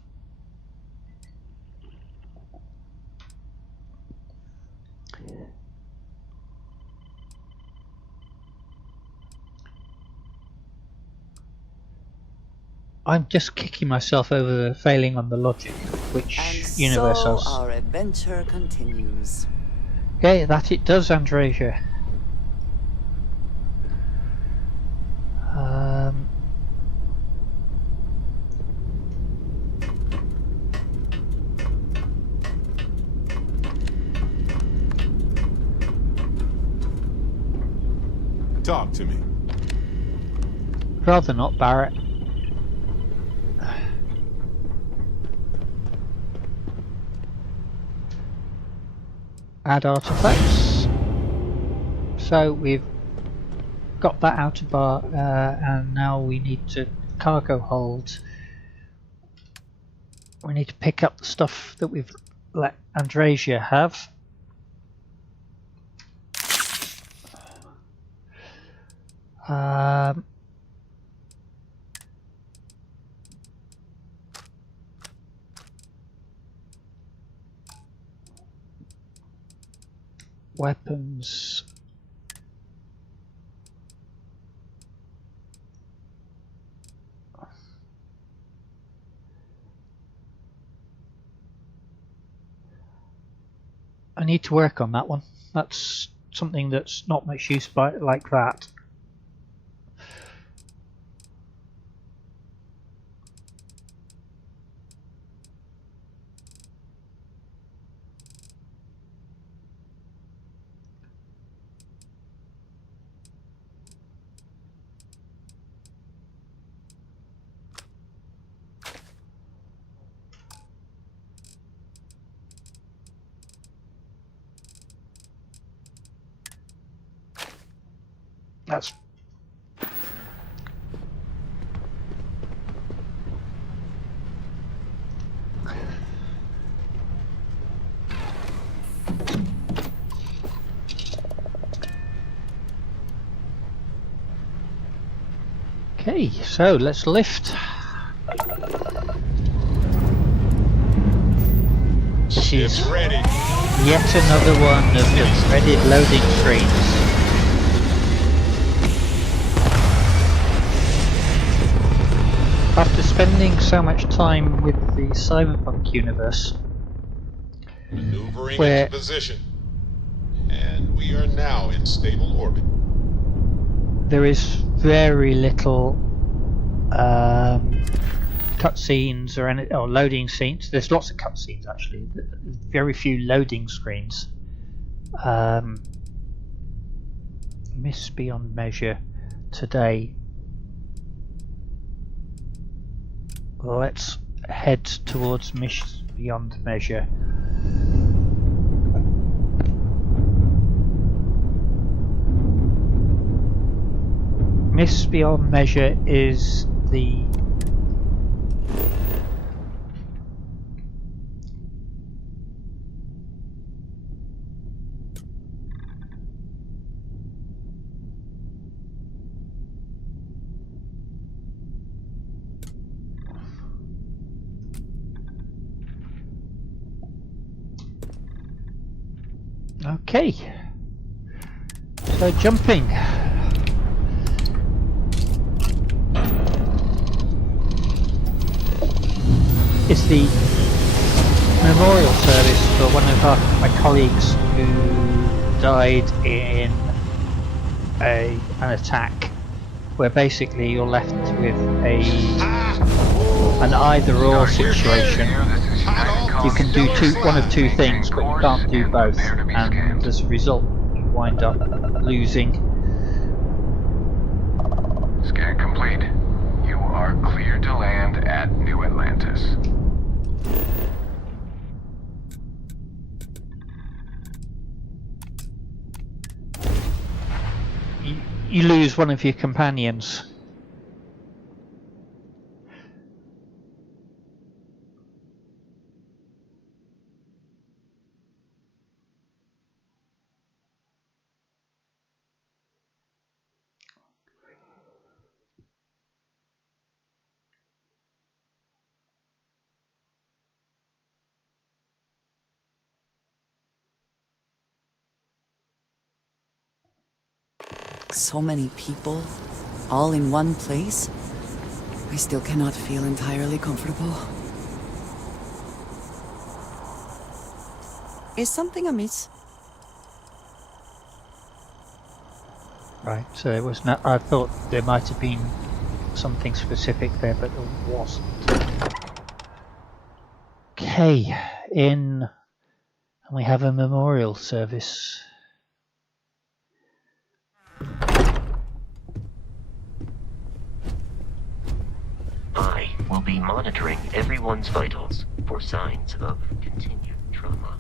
I'm just kicking myself over failing on the logic, which And universe so else. our adventure continues. Okay, that it does, Andresia. Talk to me. Rather not, Barrett. Add artifacts. So we've got that out of our and now we need to cargo hold. We need to pick up the stuff that we've let Andresia have. Weapons. I need to work on that one. That's something that's not much use by like that. That's okay, so let's lift. This is ready. yet another one of the threaded loading screens. After spending so much time with the cyberpunk universe, Maneuvering Where- into position. And we are now in stable orbit. there is very little cutscenes or loading scenes. There's lots of cutscenes actually. Very few loading screens. Miss beyond measure today. Let's head towards Miss beyond measure. Miss beyond measure is the Okay. So jumping. Is the memorial service for one of my colleagues who died in an attack where basically you're left with an either-or situation. You can do one of two things, but you can't do both, and as a result you wind up losing. Scan complete. You are cleared to land at New Atlantis. You lose one of your companions. So many people, all in one place. I still cannot feel entirely comfortable. Is something amiss? Right, so it was not. I thought there might have been something specific there, but there wasn't. Okay, and we have a memorial service. I will be monitoring everyone's vitals for signs of continued trauma.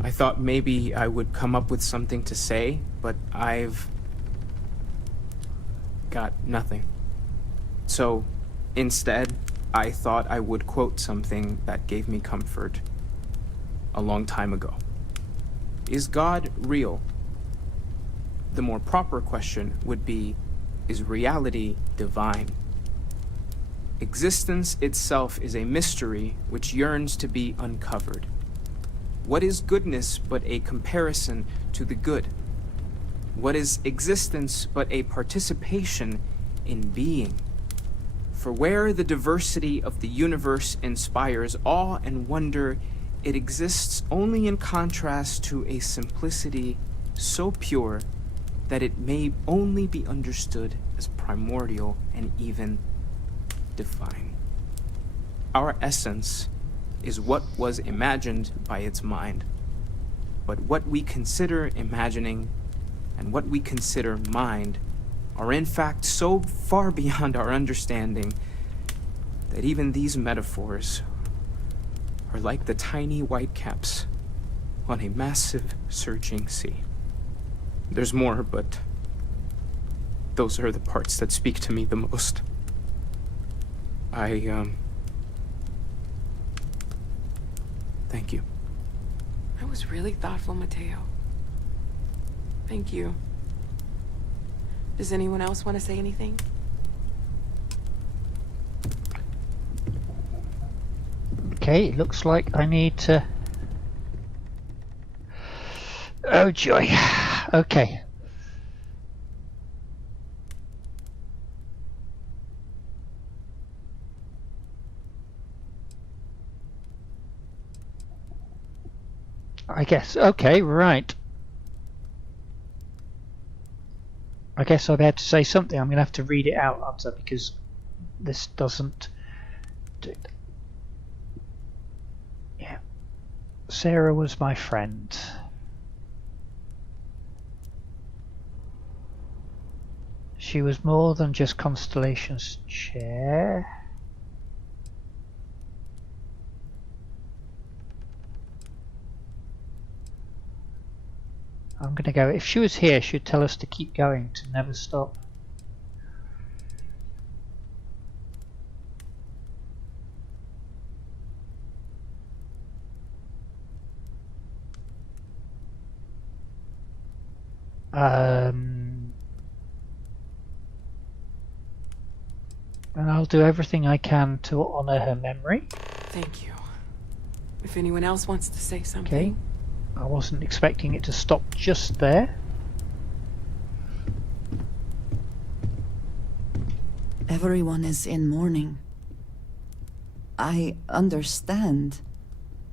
I thought maybe I would come up with something to say, but I've got nothing. So, instead, I thought I would quote something that gave me comfort a long time ago. Is God real? The more proper question would be, is reality divine? Existence itself is a mystery which yearns to be uncovered. What is goodness but a comparison to the good? What is existence but a participation in being? For where the diversity of the universe inspires awe and wonder, it exists only in contrast to a simplicity so pure that it may only be understood as primordial and even divine. Our essence is what was imagined by its mind. But what we consider imagining and what we consider mind are in fact so far beyond our understanding that even these metaphors are like the tiny whitecaps on a massive surging sea. There's more, but those are the parts that speak to me the most. Thank you. That was really thoughtful, Mateo. Thank you. Does anyone else want to say anything? Okay, looks like I need to... Oh joy. Okay. I guess, okay, right. I guess I've had to say something. I'm going to have to read it out, aren't I? Because this doesn't... Yeah. Sarah was my friend. She was more than just Constellation's chair. I'm gonna go. If she was here, she'd tell us to keep going, to never stop. And I'll do everything I can to honor her memory. Thank you. If anyone else wants to say Okay. something. I wasn't expecting it to stop just there. Everyone is in mourning. I understand,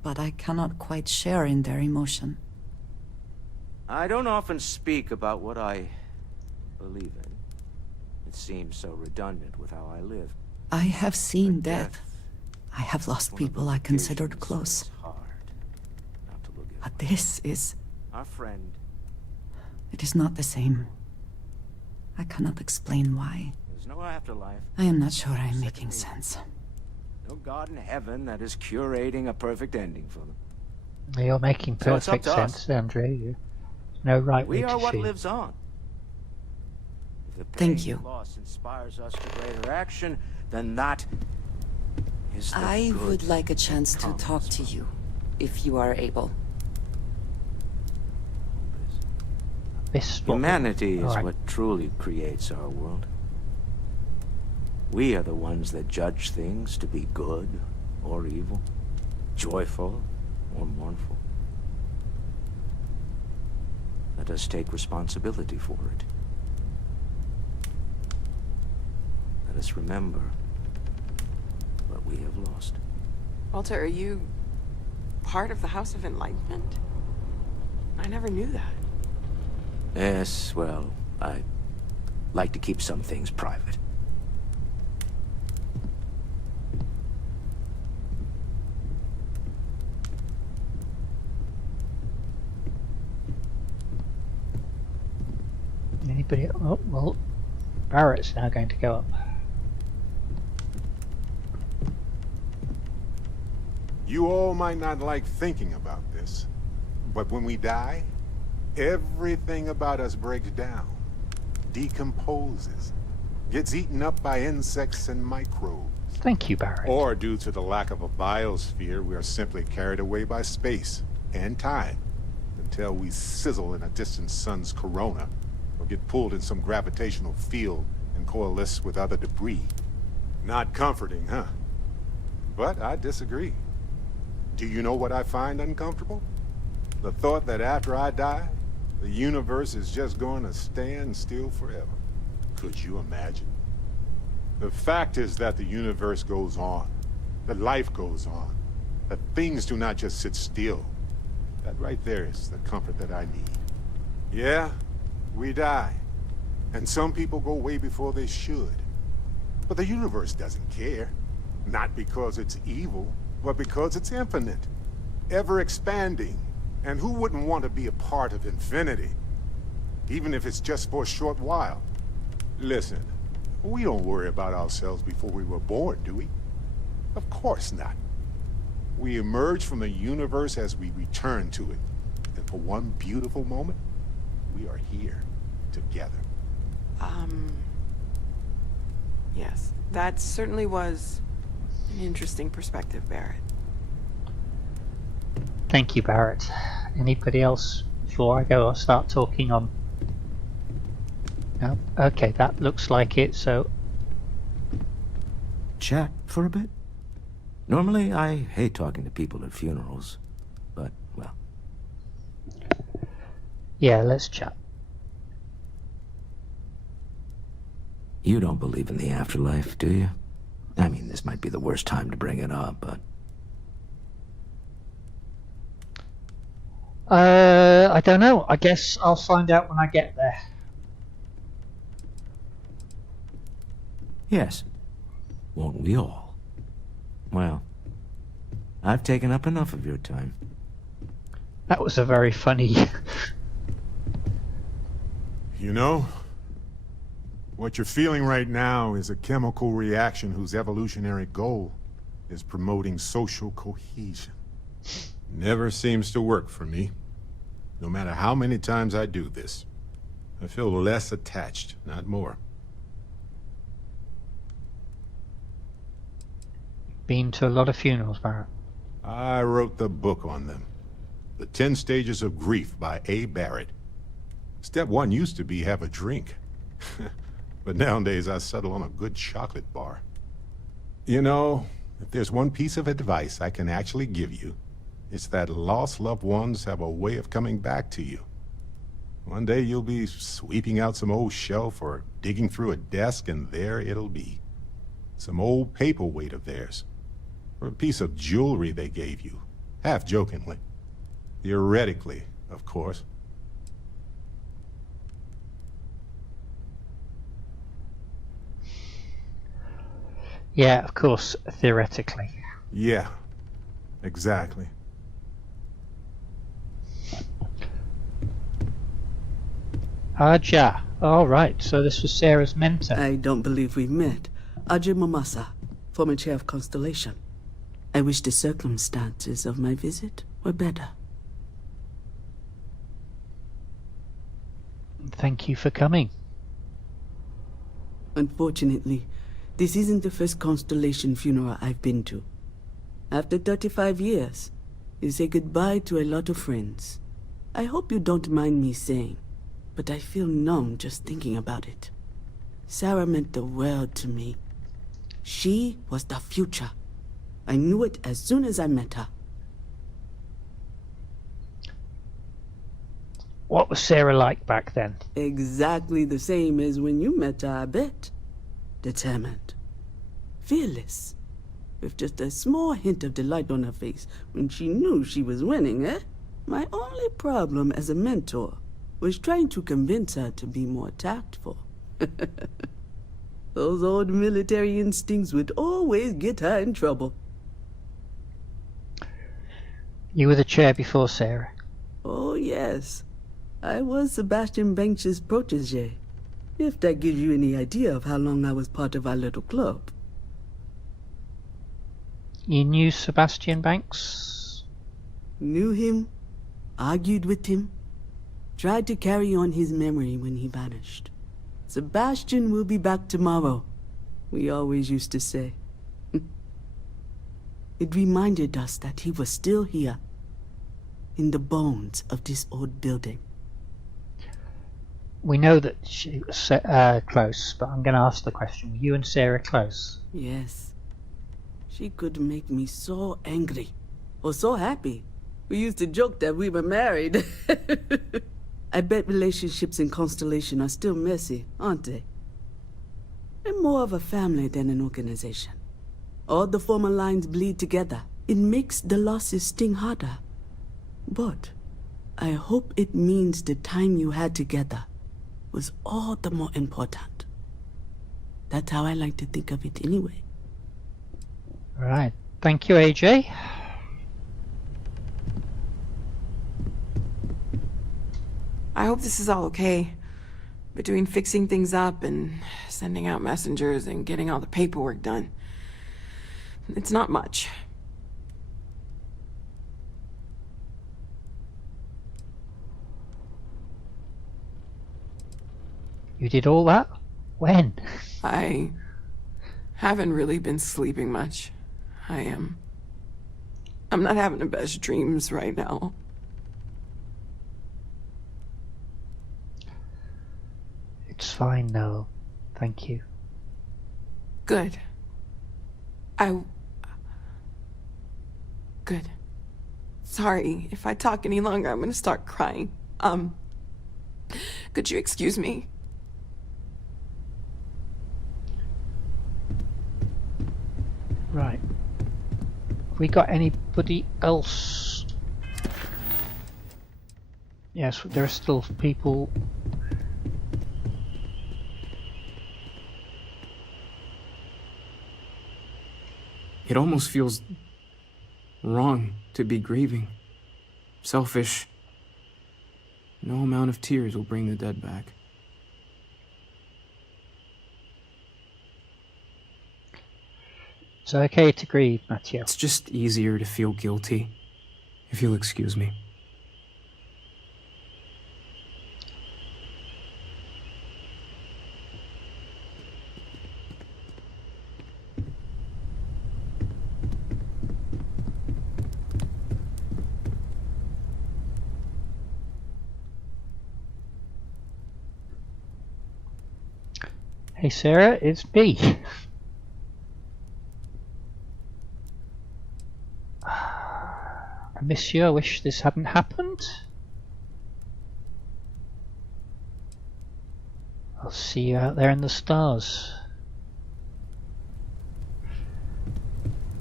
but I cannot quite share in their emotion. I don't often speak about what I believe in. It seems so redundant with how I live. I have seen But death. I have lost one of people those I considered occasions close. when it's hard not to look at But this is... our friend. It is not the same. I cannot explain why. There's no afterlife. I am not sure I am making sense. No God in heaven that is curating a perfect ending for them. You're making So it's up perfect to us. sense, Andre. You no right way We to are what feel. lives on. If the Thank pain you. and loss inspires us to greater action, then that is the I good would like a that chance to comes talk to from you, if you are able. This Humanity is Alright. what truly creates our world. We are the ones that judge things to be good or evil, joyful or mournful. Let us take responsibility for it. Let us remember what we have lost. Walter, are you part of the House of Enlightenment? I never knew that. Yes, well, I like to keep some things private. Anybody? Oh well, Barrett's now going to go up. You all might not like thinking about this, but when we die, everything about us breaks down, decomposes, gets eaten up by insects and microbes. Thank you, Barrett. Or due to the lack of a biosphere, we are simply carried away by space and time until we sizzle in a distant sun's corona or get pulled in some gravitational field and coalesce with other debris. Not comforting, huh? But I disagree. Do you know what I find uncomfortable? The thought that after I die, the universe is just going to stand still forever. Could you imagine? The fact is that the universe goes on, that life goes on, that things do not just sit still. That right there is the comfort that I need. Yeah, we die, and some people go way before they should. But the universe doesn't care, not because it's evil, but because it's infinite, ever expanding. And who wouldn't want to be a part of infinity? Even if it's just for a short while. Listen, we don't worry about ourselves before we were born, do we? Of course not. We emerge from the universe as we return to it. And for one beautiful moment, we are here, together. Yes. That certainly was an interesting perspective, Barrett. Thank you, Barrett. Anybody else before I go? I'll start talking on. No? Okay, that looks like it. So Chat for a bit? Normally, I hate talking to people at funerals, but, well. yeah, let's chat. You don't believe in the afterlife, do you? I mean, this might be the worst time to bring it up, but... I don't know. I guess I'll find out when I get there. Yes. Won't we all? Well, I've taken up enough of your time. That was a very funny. You know, what you're feeling right now is a chemical reaction whose evolutionary goal is promoting social cohesion. Never seems to work for me. No matter how many times I do this, I feel less attached, not more. Been to a lot of funerals, Barrett. I wrote the book on them. The 10 Stages of Grief by A. Barrett. Step 1 used to be have a drink. But nowadays I settle on a good chocolate bar. You know, if there's one piece of advice I can actually give you, it's that lost loved ones have a way of coming back to you. One day you'll be sweeping out some old shelf or digging through a desk, and there it'll be. Some old paperweight of theirs. Or a piece of jewelry they gave you, half-jokingly. Theoretically, of course. Yeah, of course, theoretically. Yeah, exactly. Aja. All right, so this was Sarah's mentor. I don't believe we've met. Ajay Mamasa, former chair of Constellation. I wish the circumstances of my visit were better. Thank you for coming. Unfortunately, this isn't the first Constellation funeral I've been to. After 35 years, you say goodbye to a lot of friends. I hope you don't mind me saying, but I feel numb just thinking about it. Sarah meant the world to me. She was the future. I knew it as soon as I met her. What was Sarah like back then? Exactly the same as when you met her, I bet. Determined. Fearless. With just a small hint of delight on her face when she knew she was winning, eh? My only problem as a mentor was trying to convince her to be more tactful. Those old military instincts would always get her in trouble. You were the chair before Sarah. Oh, yes. I was Sebastian Banks' protege, if that gives you any idea of how long I was part of our little club. You knew Sebastian Banks? Knew him, argued with him, tried to carry on his memory when he vanished. Sebastian will be back tomorrow, we always used to say. It reminded us that he was still here, in the bones of this old building. We know that she was close, but I'm going to ask the question. Were you and Sarah close? Yes. She could make me so angry, or so happy. We used to joke that we were married. I bet relationships in Constellation are still messy, aren't they? They're more of a family than an organization. All the former lines bleed together. It makes the losses sting harder. But I hope it means the time you had together was all the more important. That's how I like to think of it anyway. Right. Thank you, AJ. I hope this is all okay. Between fixing things up and sending out messengers and getting all the paperwork done. It's not much. You did all that? When? I haven't really been sleeping much. I'm not having the best dreams right now. It's fine, Noel. Thank you. Good. Good. Sorry, if I talk any longer, I'm gonna start crying. Could you excuse me? Right. Have we got anybody else? Yes, there are still people. It almost feels wrong to be grieving. Selfish. No amount of tears will bring the dead back. It's okay to grieve, Matthew. It's just easier to feel guilty, if you'll excuse me. Hey Sarah, it's me. miss you. I wish this hadn't happened. I'll see you out there in the stars.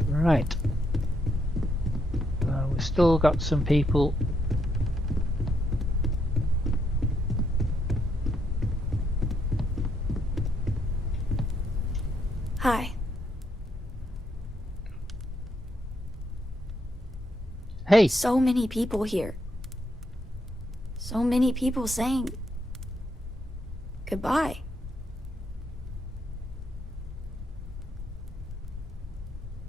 Right. We've still got some people. Hi. Hey. So many people here. So many people saying goodbye.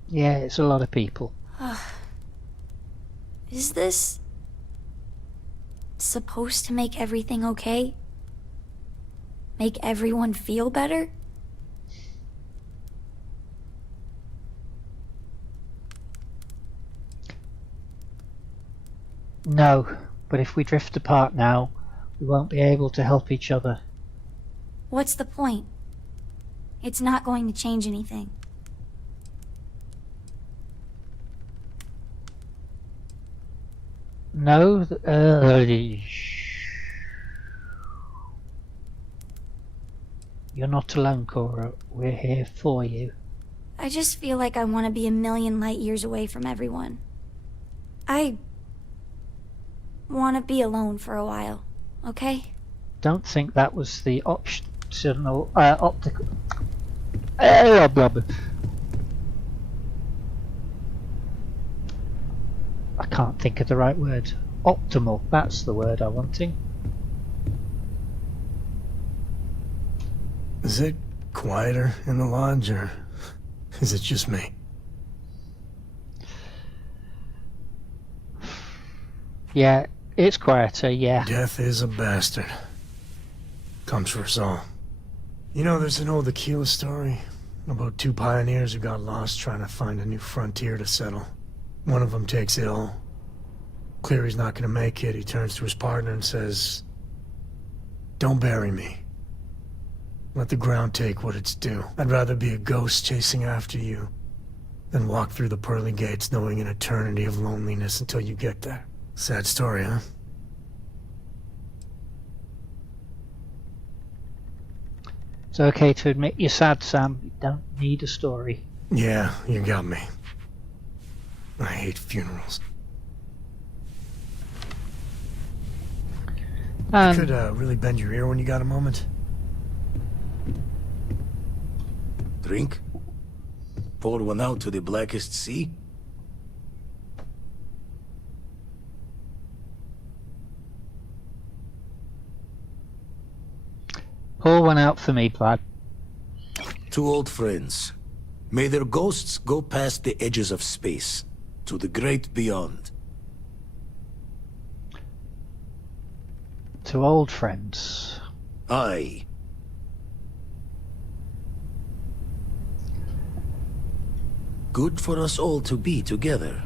Yeah, it's a lot of people. Is this supposed to make everything okay? Make everyone feel better? No, but if we drift apart now, we won't be able to help each other. What's the point? It's not going to change anything. No, you're not alone, Cora. We're here for you. I just feel like I want to be a million light years away from everyone. I want to be alone for a while, okay? Don't think that was the optional, optical... blah, blah. I can't think of the right word. Optimal, that's the word I'm wanting. Is it quieter in the lodge, or is it just me? Yeah, it's quieter, yeah. Death is a bastard. Comes for us all. You know, there's an old Aquila story about two pioneers who got lost trying to find a new frontier to settle. One of them takes ill. Clear he's not gonna make it, he turns to his partner and says, "Don't bury me. Let the ground take what it's due. I'd rather be a ghost chasing after you than walk through the pearly gates knowing an eternity of loneliness until you get there." Sad story, huh? It's okay to admit you're sad, Sam. You don't need a story. Yeah, you got me. I hate funerals. I could really bend your ear when you got a moment. Drink? Pour one out to the blackest sea? Pour one out for me, Plaid. Two old friends. May their ghosts go past the edges of space, to the great beyond. To old friends. Aye. Good for us all to be together.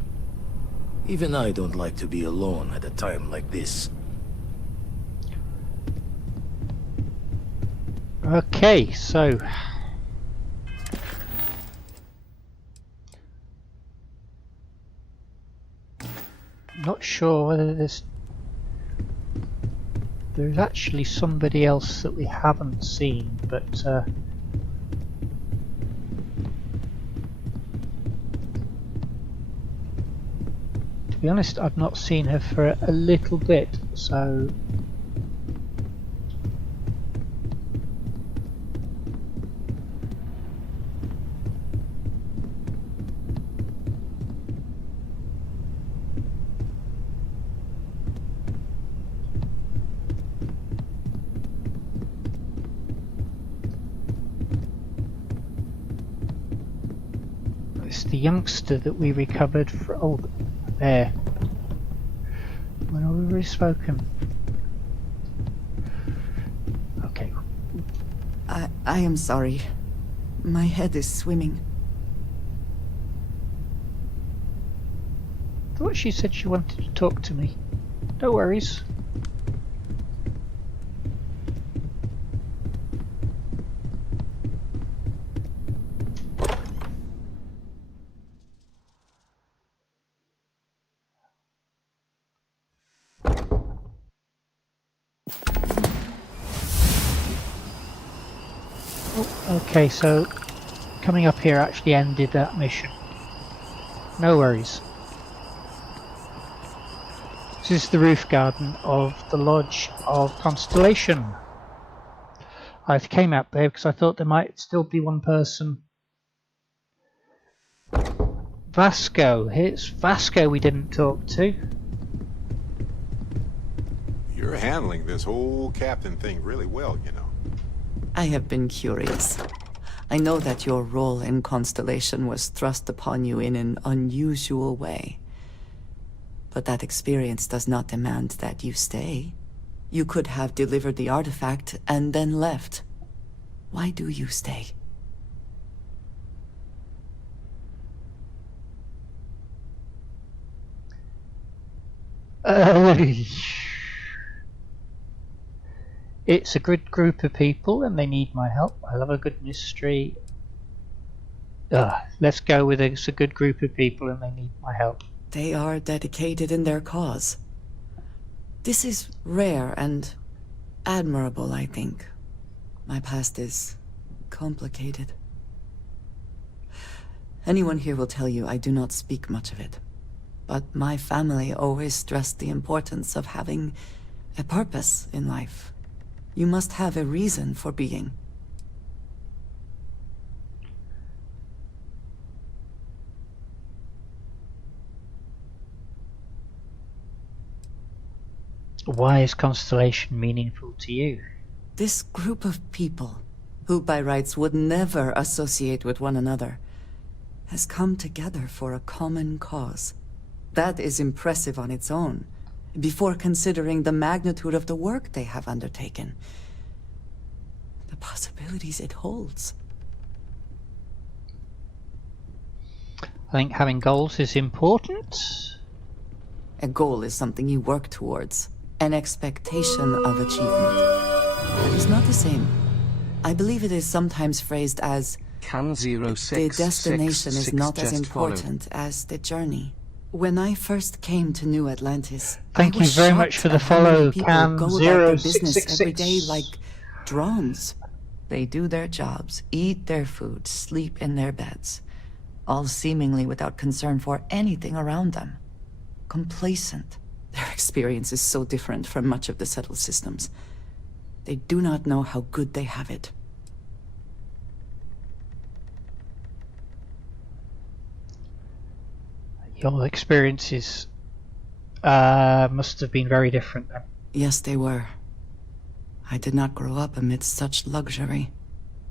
Even I don't like to be alone at a time like this. Okay, so... not sure whether there's actually somebody else that we haven't seen, but to be honest, I've not seen her for a little bit, so it's the youngster that we recovered for. Oh, there. When have we already spoken? Okay. I am sorry. My head is swimming. I thought she said she wanted to talk to me. No worries. Okay, so coming up here actually ended that mission. No worries. This is the roof garden of the Lodge of Constellation. I came out there because I thought there might still be one person. Vasco. It's Vasco we didn't talk to. You're handling this whole captain thing really well, you know. I have been curious. I know that your role in Constellation was thrust upon you in an unusual way. But that experience does not demand that you stay. You could have delivered the artifact and then left. Why do you stay? It's a good group of people and they need my help. I love a good mystery. Let's go with it's a good group of people and they need my help. They are dedicated in their cause. This is rare and admirable, I think. My past is complicated. Anyone here will tell you I do not speak much of it. But my family always stressed the importance of having a purpose in life. You must have a reason for being. Why is Constellation meaningful to you? This group of people, who by rights would never associate with one another, has come together for a common cause. That is impressive on its own, before considering the magnitude of the work they have undertaken. The possibilities it holds. I think having goals is important. A goal is something you work towards, an expectation of achievement. That is not the same. I believe it is sometimes phrased as the destination is not as important as the journey. When I first came to New Atlantis, thank you very much for the follow, Cam go about their business 0666. every day like drones. They do their jobs, eat their food, sleep in their beds, all seemingly without concern for anything around them. Complacent. Their experience is so different from much of the settled systems. They do not know how good they have it. Your experiences must have been very different then. Yes, they were. I did not grow up amidst such luxury.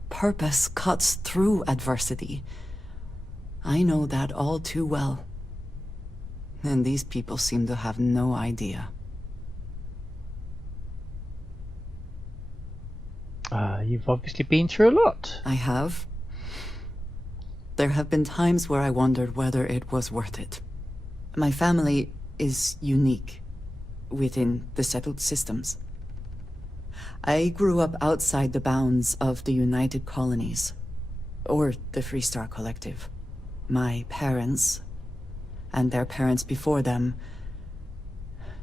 Purpose cuts through adversity. I know that all too well. And these people seem to have no idea. You've obviously been through a lot. I have. There have been times where I wondered whether it was worth it. My family is unique within the settled systems. I grew up outside the bounds of the United Colonies, or the Freestar Collective. My parents, and their parents before them,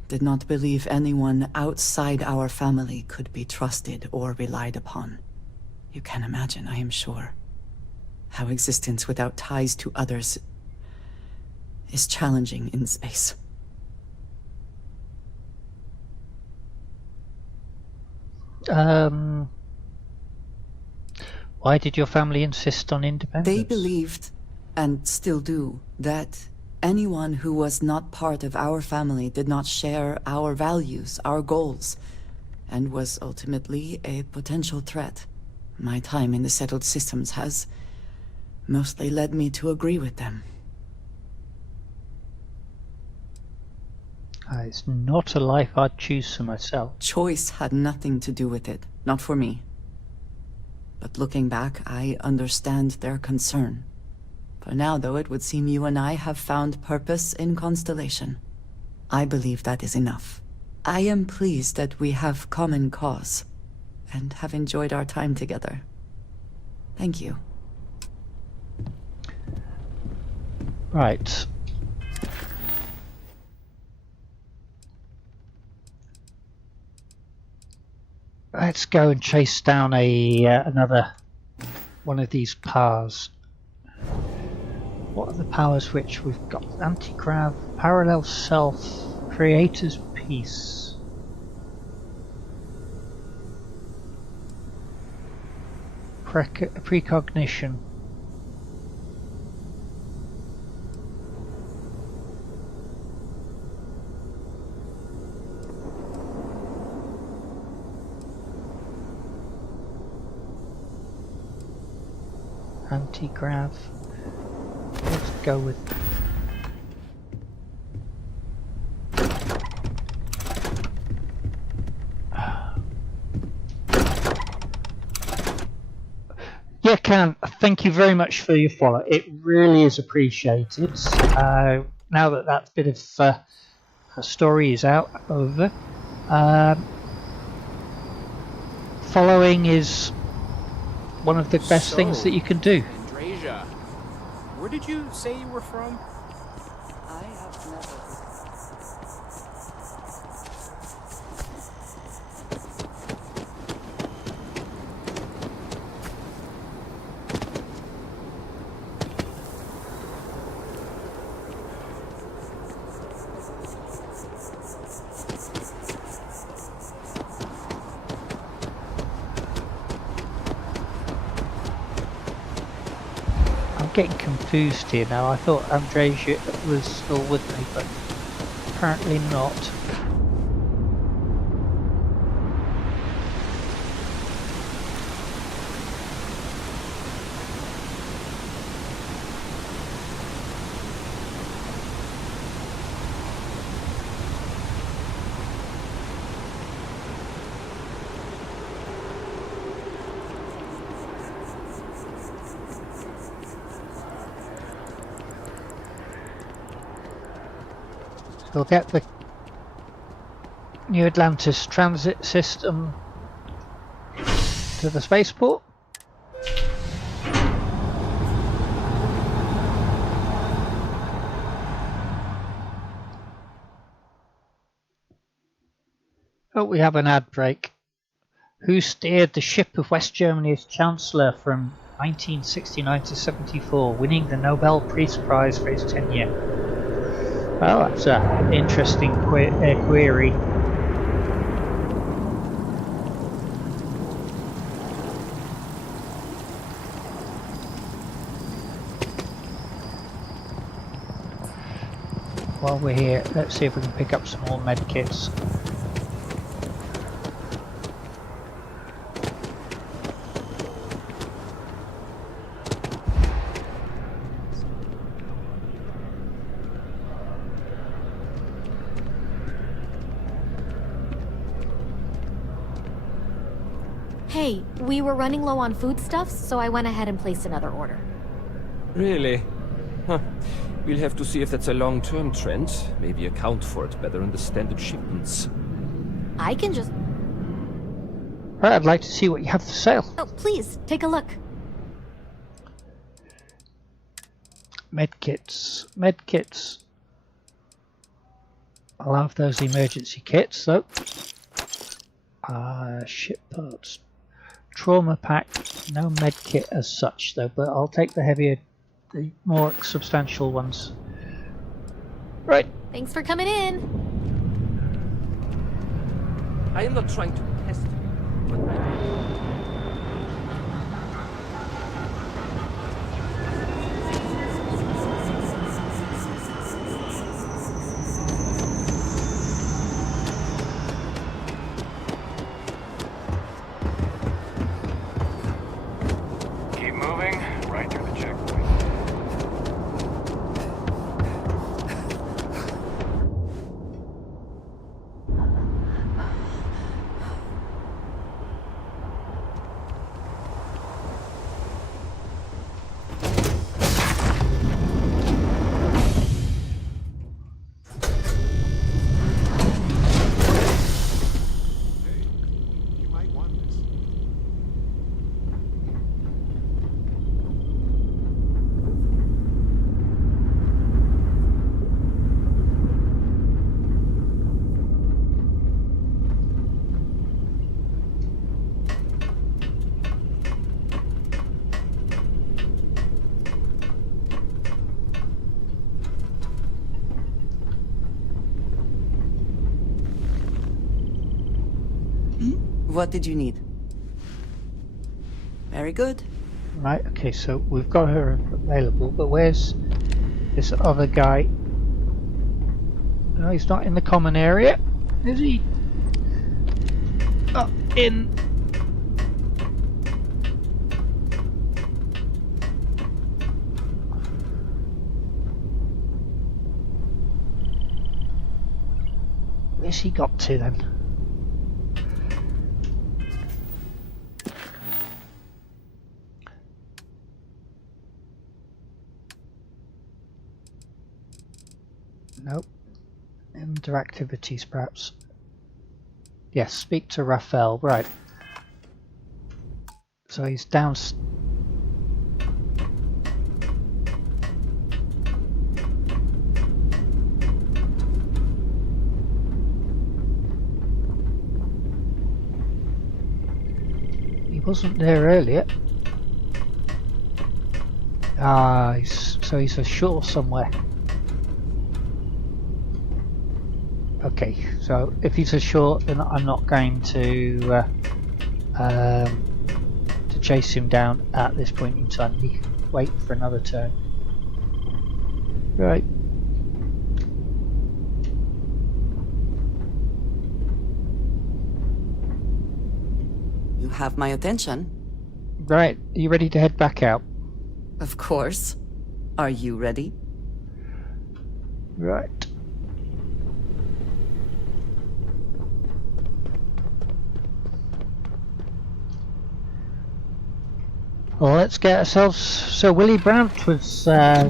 did not believe anyone outside our family could be trusted or relied upon. You can imagine, I am sure, how existence without ties to others is challenging in space. Why did your family insist on independence? They believed, and still do, that anyone who was not part of our family did not share our values, our goals, and was ultimately a potential threat. My time in the settled systems has mostly led me to agree with them. It's not a life I'd choose for myself. Choice had nothing to do with it, not for me. But looking back, I understand their concern. For now, though, it would seem you and I have found purpose in Constellation. I believe that is enough. I am pleased that we have common cause, and have enjoyed our time together. Thank you. Right. Let's go and chase down another one of these powers. What are the powers which we've got? Anti-grav, parallel self, creator's peace. Precognition. Anti-grav. Let's go with... Yeah, Can, thank you very much for your follow. It really is appreciated. Now that that bit of story is over, following is one of the best things that you can do. Andrasia, where did you say you were from? I have never. Getting confused here now. I thought Andrasia was still with me, but apparently not. We'll get the New Atlantis transit system to the spaceport. Oh, we have an ad break. Who steered the ship of West Germany's Chancellor from 1969 to 74, winning the Nobel Peace Prize for his tenure? Well, that's an interesting query. While we're here, let's see if we can pick up some more medkits. Hey, we were running low on foodstuffs, so I went ahead and placed another order. Really? Huh. We'll have to see if that's a long-term trend. Maybe account for it better in the standard shipments. I can just... Right, I'd like to see what you have for sale. Oh, please, take a look. Medkits. Medkits. I'll have those emergency kits, though. Ship parts. Trauma pack. No medkit as such, though, but I'll take the heavier, the more substantial ones. Right. Thanks for coming in. I am not trying to test you, but Keep moving, right through the checkpoint. What did you need? Very good. Right, okay, so we've got her available, but where's this other guy? No, he's not in the common area. Is he? Up in... Where's he got to then? Nope. Under activities, perhaps. Yes, speak to Raphael. Right. So he's down. He wasn't there earlier. Ah, so he's ashore somewhere. Okay, so if he's ashore, then I'm not going to chase him down at this point in time. We wait for another turn. Right. You have my attention. Right, are you ready to head back out? Of course. Are you ready? Right. Well, let's get ourselves... So Willy Brandt was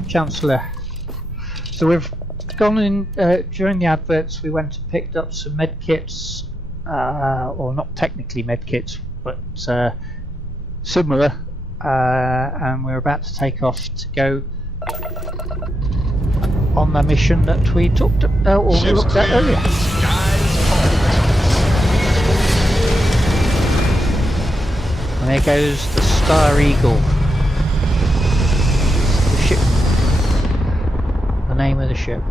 Chancellor. So we've gone in, during the adverts we went and picked up some medkits, or not technically medkits, but similar, and we're about to take off to go on the mission that we talked about, or we looked at earlier. And there goes the Star Eagle. The ship. The name of the ship.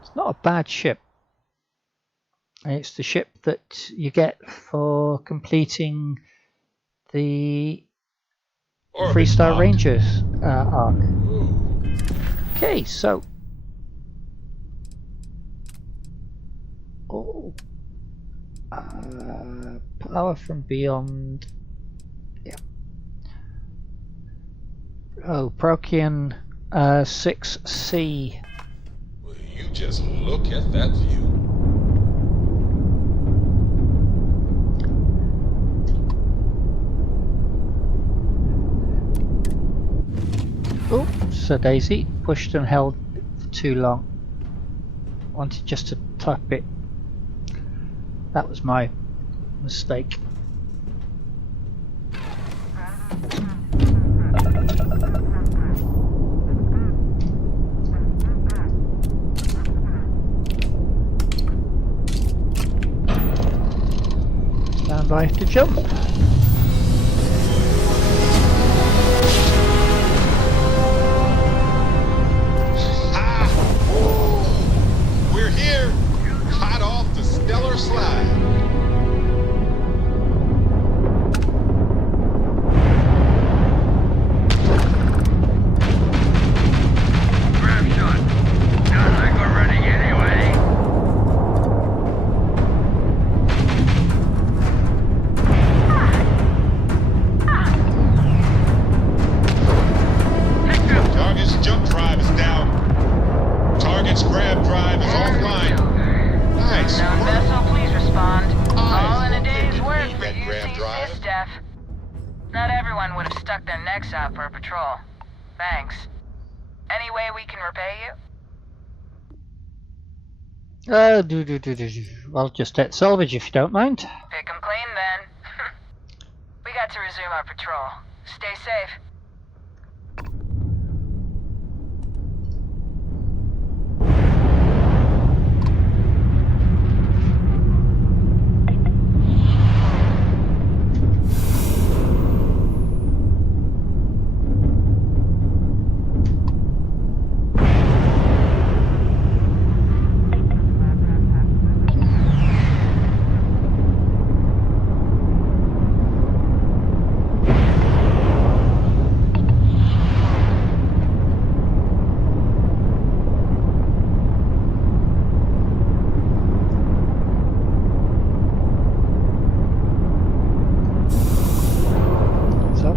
It's not a bad ship. It's the ship that you get for completing the Freestar Rangers arc. Okay, so. Oh. Power from beyond. Yeah. Oh, Procyon 6C. Will you just look at that view? Oh, Sir Daisy pushed and held for too long. Wanted just to type it. That was my mistake. Stand by to jump. We're here, hot off the stellar slide. Out for a patrol. Thanks. Any way we can repay you? I'll just hit salvage if you don't mind. Pick 'em clean then. We got to resume our patrol. Stay safe.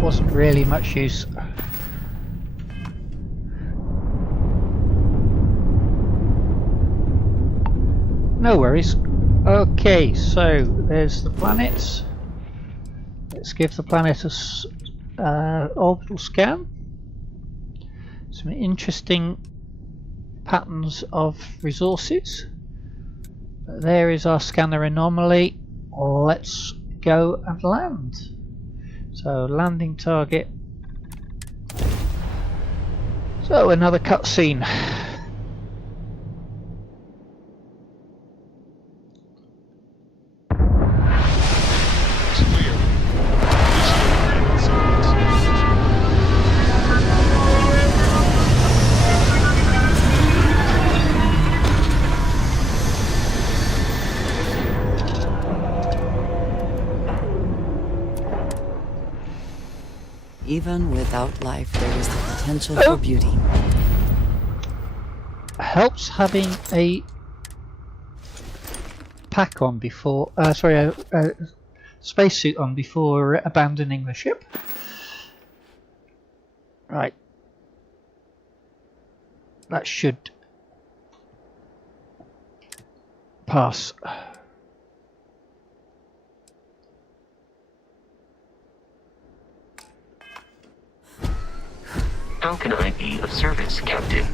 wasn't really much use. No worries. Okay, so there's the planets. Let's give the planet a orbital scan. Some interesting patterns of resources. There is our scanner anomaly. Let's go and land. So landing target. So another cutscene. Even without life, there is the potential for beauty. Helps having a pack on before, a spacesuit on before abandoning the ship. Right. That should pass. How can I be of service, Captain?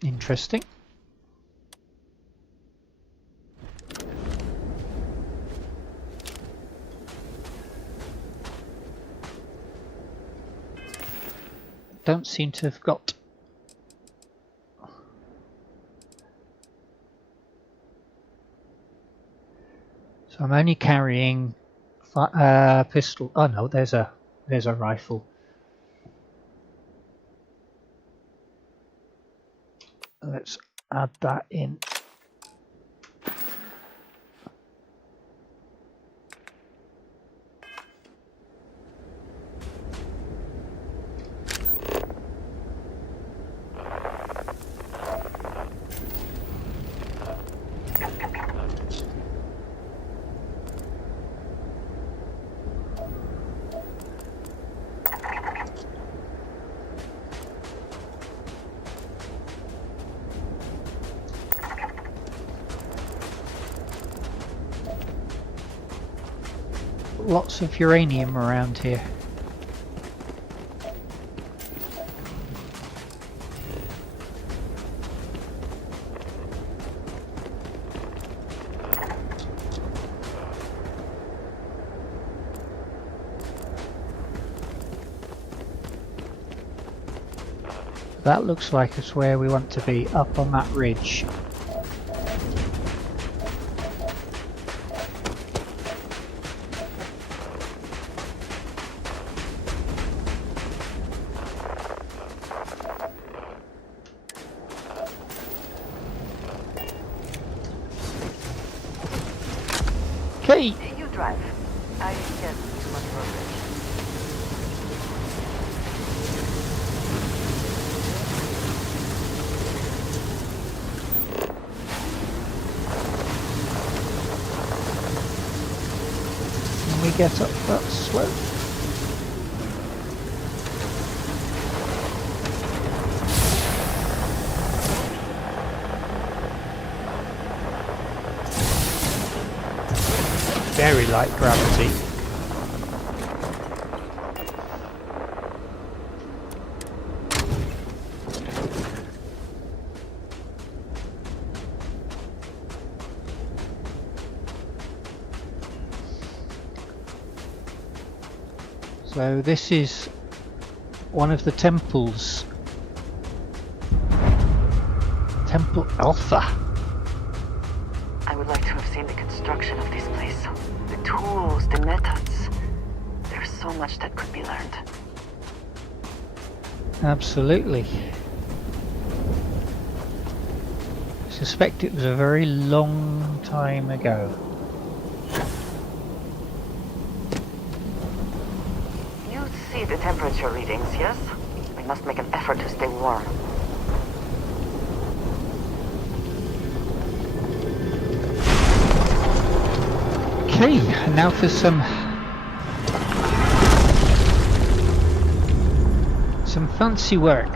Interesting. Don't seem to have got so I'm only carrying pistol. Oh no, there's a rifle. Let's add that in. Lots of uranium around here. That looks like it's where we want to be, up on that ridge. Okay. You drive. I get too much road Can we get up that slope? Very light gravity. So this is one of the temples. Temple Alpha. I would like to have seen the construction of this place. The tools, the methods. There's so much that could be learned. Absolutely. I suspect it was a very long time ago. see the temperature readings, yes? We must make an effort to stay warm. Okay, and now for some fancy work.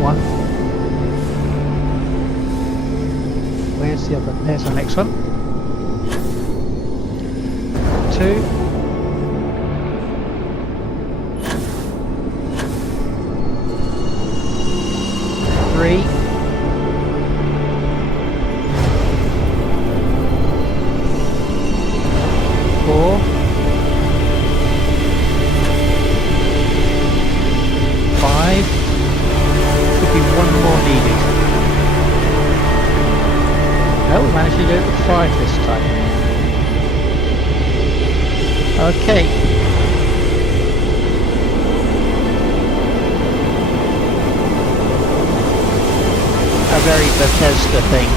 One. Where's the other? There's the next one. 2. 3. 4. 5. Could be one more needed. Oh, we managed to do it with 5 this time. Okay. A very Bethesda thing.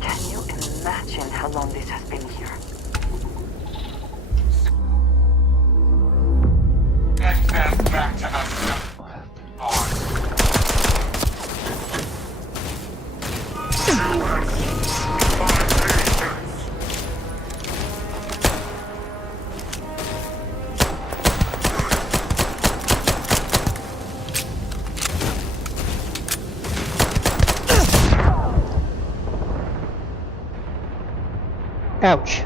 Can you imagine how long this has been here? Get them back to the ship. Ouch.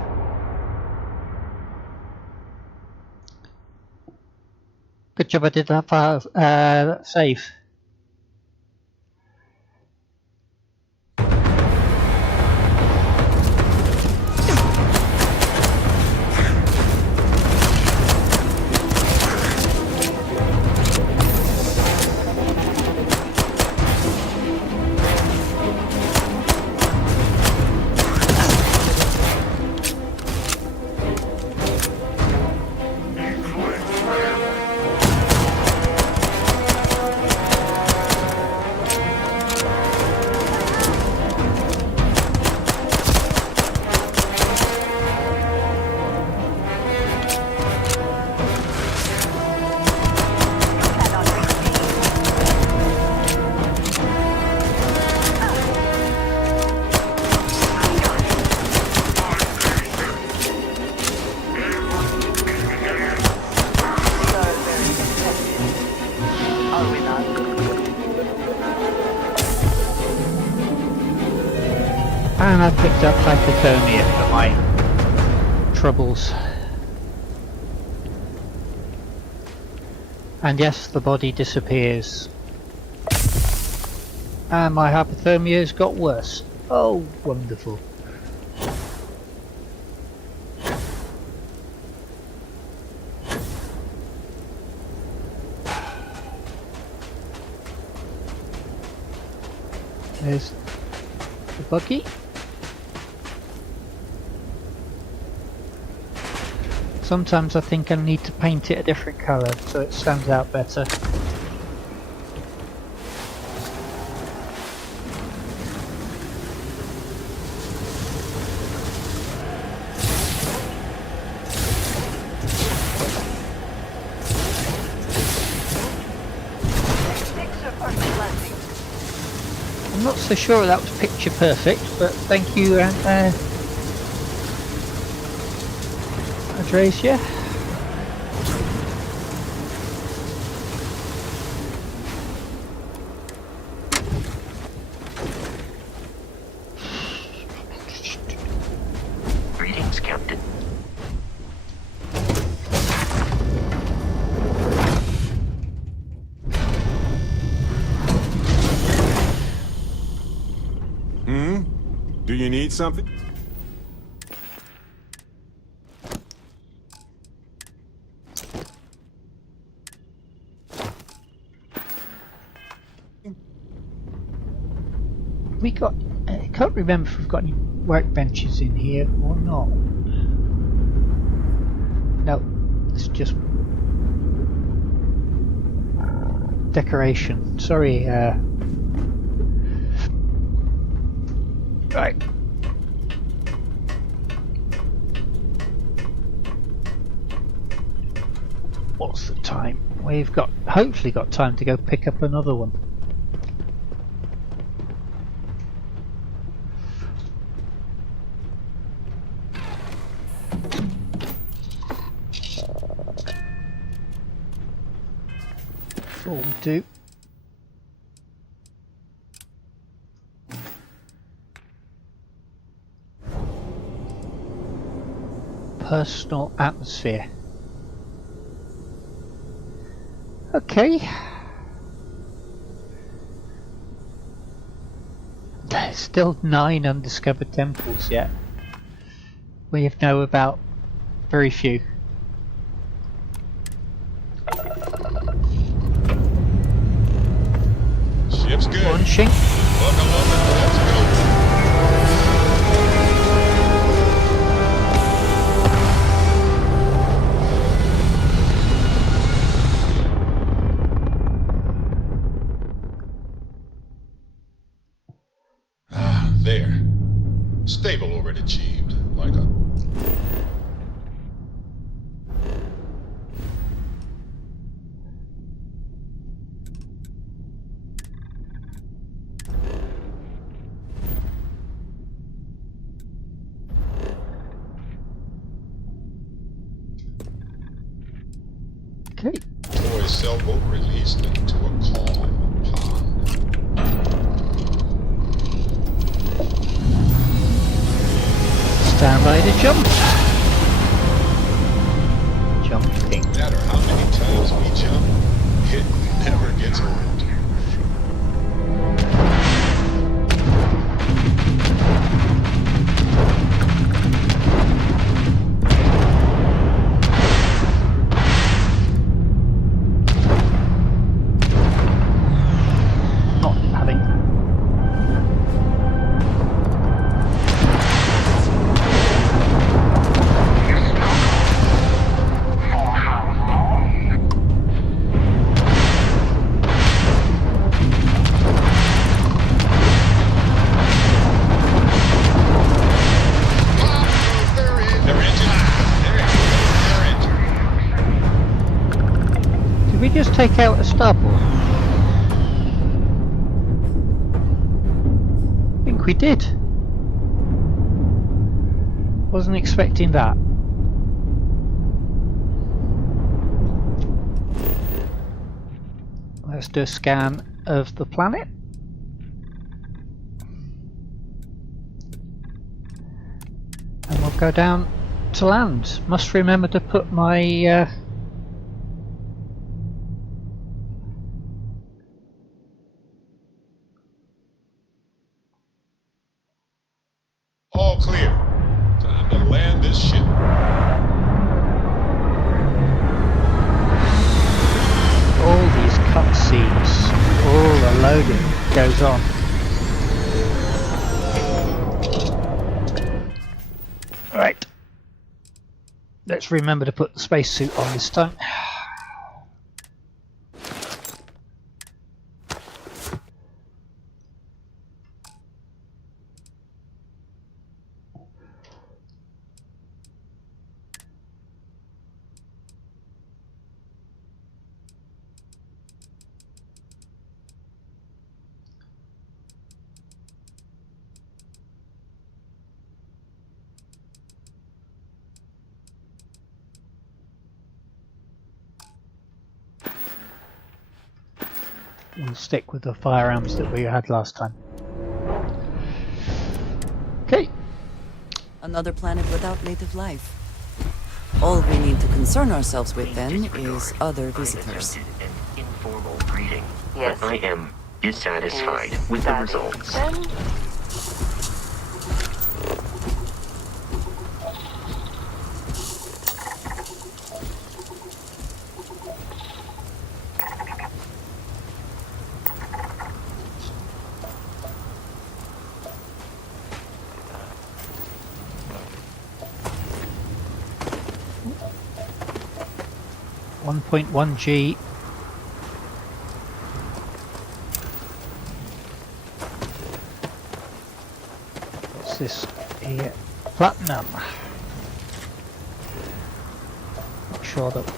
Good job I did that file, save. And I picked up hypothermia for my troubles. And yes, the body disappears. And my hypothermia's got worse. Oh, wonderful. There's the buggy. Sometimes I think I need to paint it a different colour so it stands out better. I'm not so sure that was picture perfect, but thank you, Adresia. Greetings, Captain. Do you need something? we got? I can't remember if we've got any workbenches in here or not. No, it's just decoration. Sorry. Right. What's the time? We've got hopefully got time to go pick up another one. All we do. Personal atmosphere. Okay. There's still 9 undiscovered temples yet. We know about very few. Ship's good. Launching. Buckle up and let's go. There. Stable orbit achieved. Like a... Okay. Toy sailboat released into a calm pond. Stand by to jump. Jumping. No matter how many times we jump, it never gets old. Not having. Did we just take out a starboard? I think we did. Wasn't expecting that. Let's do a scan of the planet. And we'll go down to land. Must remember to put my All clear. Time to land this ship. all these cutscenes, all the loading goes on. Right. Let's remember to put the spacesuit on this time. We'll stick with the firearms that we had last time. Okay. Another planet without native life. All we need to concern ourselves with then is other visitors. An informal greeting. Yes. I am dissatisfied with the results. 1.1G. What's this here? Platinum. Not sure that.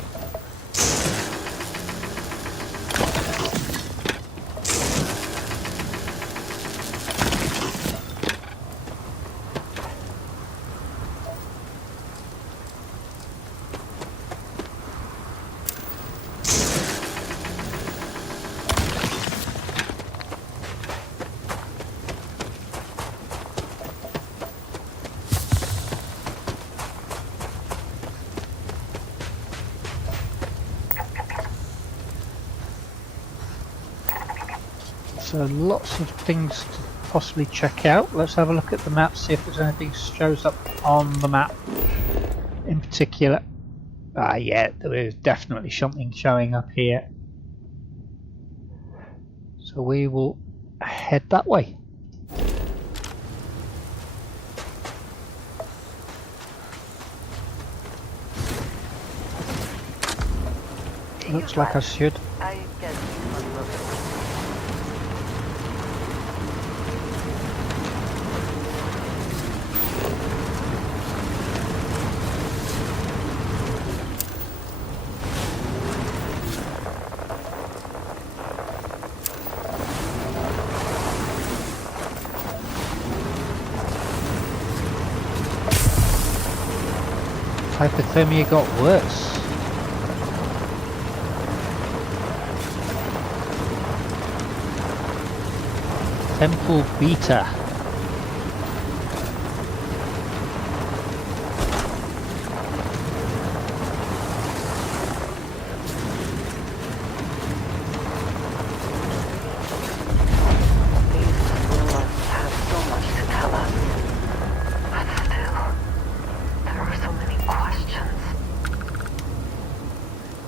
So lots of things to possibly check out. Let's have a look at the map, see if there's anything shows up on the map in particular. Ah, yeah, there is definitely something showing up here. So we will head that way. Looks like I should. I guess you must love it. Hypothermia got worse. Temple Beta.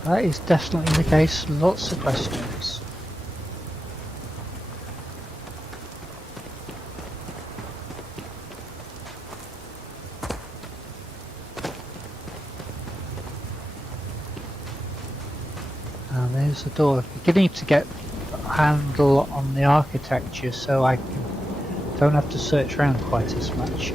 That is definitely the case. Lots of questions. And there's the door. Beginning to get a handle on the architecture, so I don't have to search around quite as much.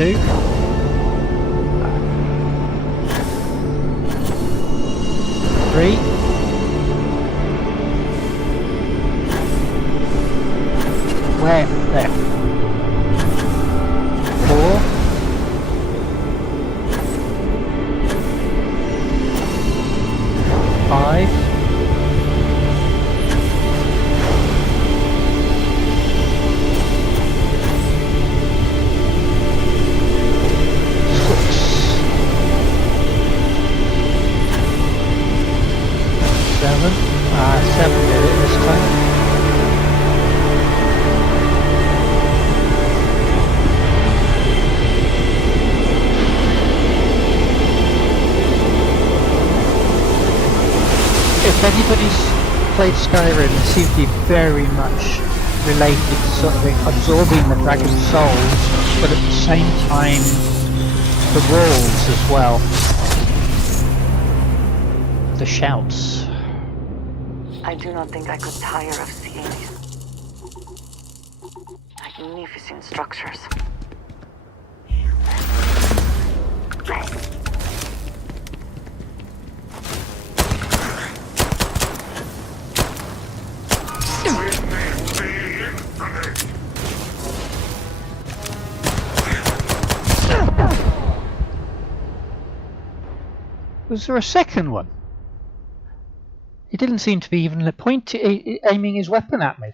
Two. Three. Where? There. Four. Five. Seven did it this time. If anybody's played Skyrim, it seems to be very much related to sort of absorbing the dragon's souls, but at the same time the walls as well. The shouts. I do not think I could tire of seeing these magnificent structures. Was there a second one? He didn't seem to be even aiming his weapon at me.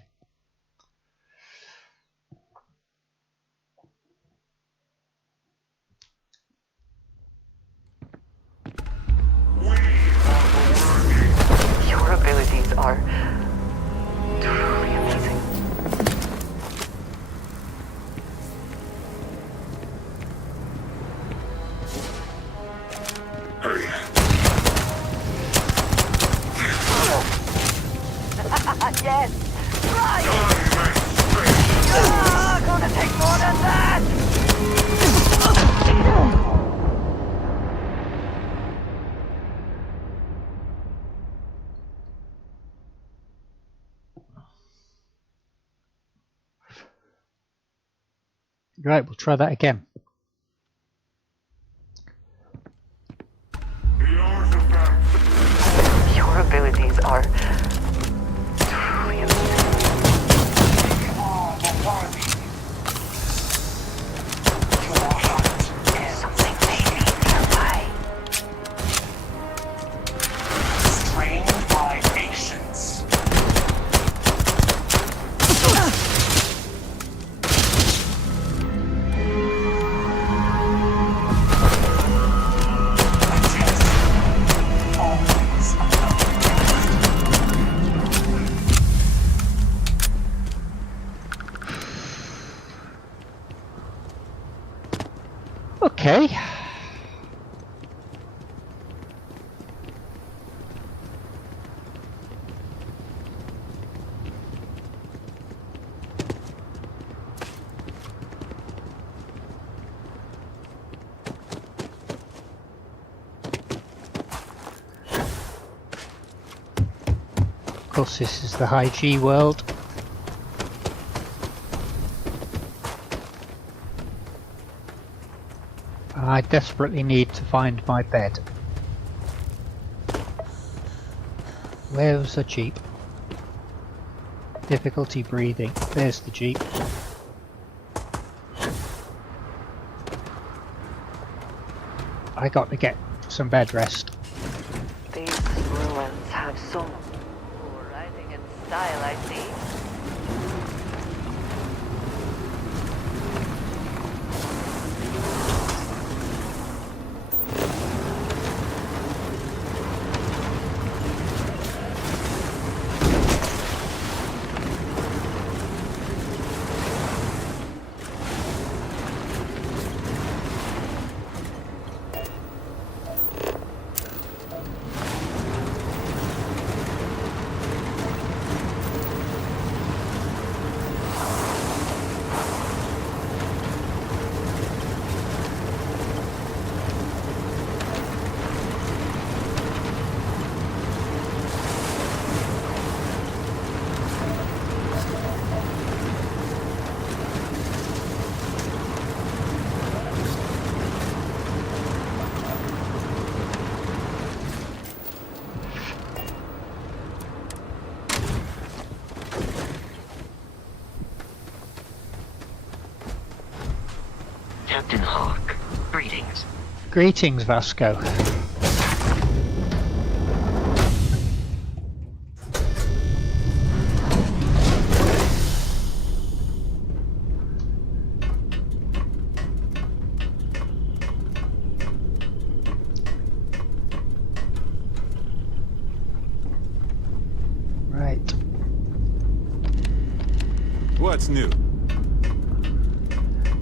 Right, we'll try that again. Your abilities are truly amazing. Something may be nearby. Strained by patience. Okay. Of course, this is the high G world. I desperately need to find my bed. Where's the jeep? Difficulty breathing. There's the jeep. I got to get some bed rest. These ruins have so much writing and style, I see. Captain Hawk, greetings. Greetings, Vasco. Right. What's new?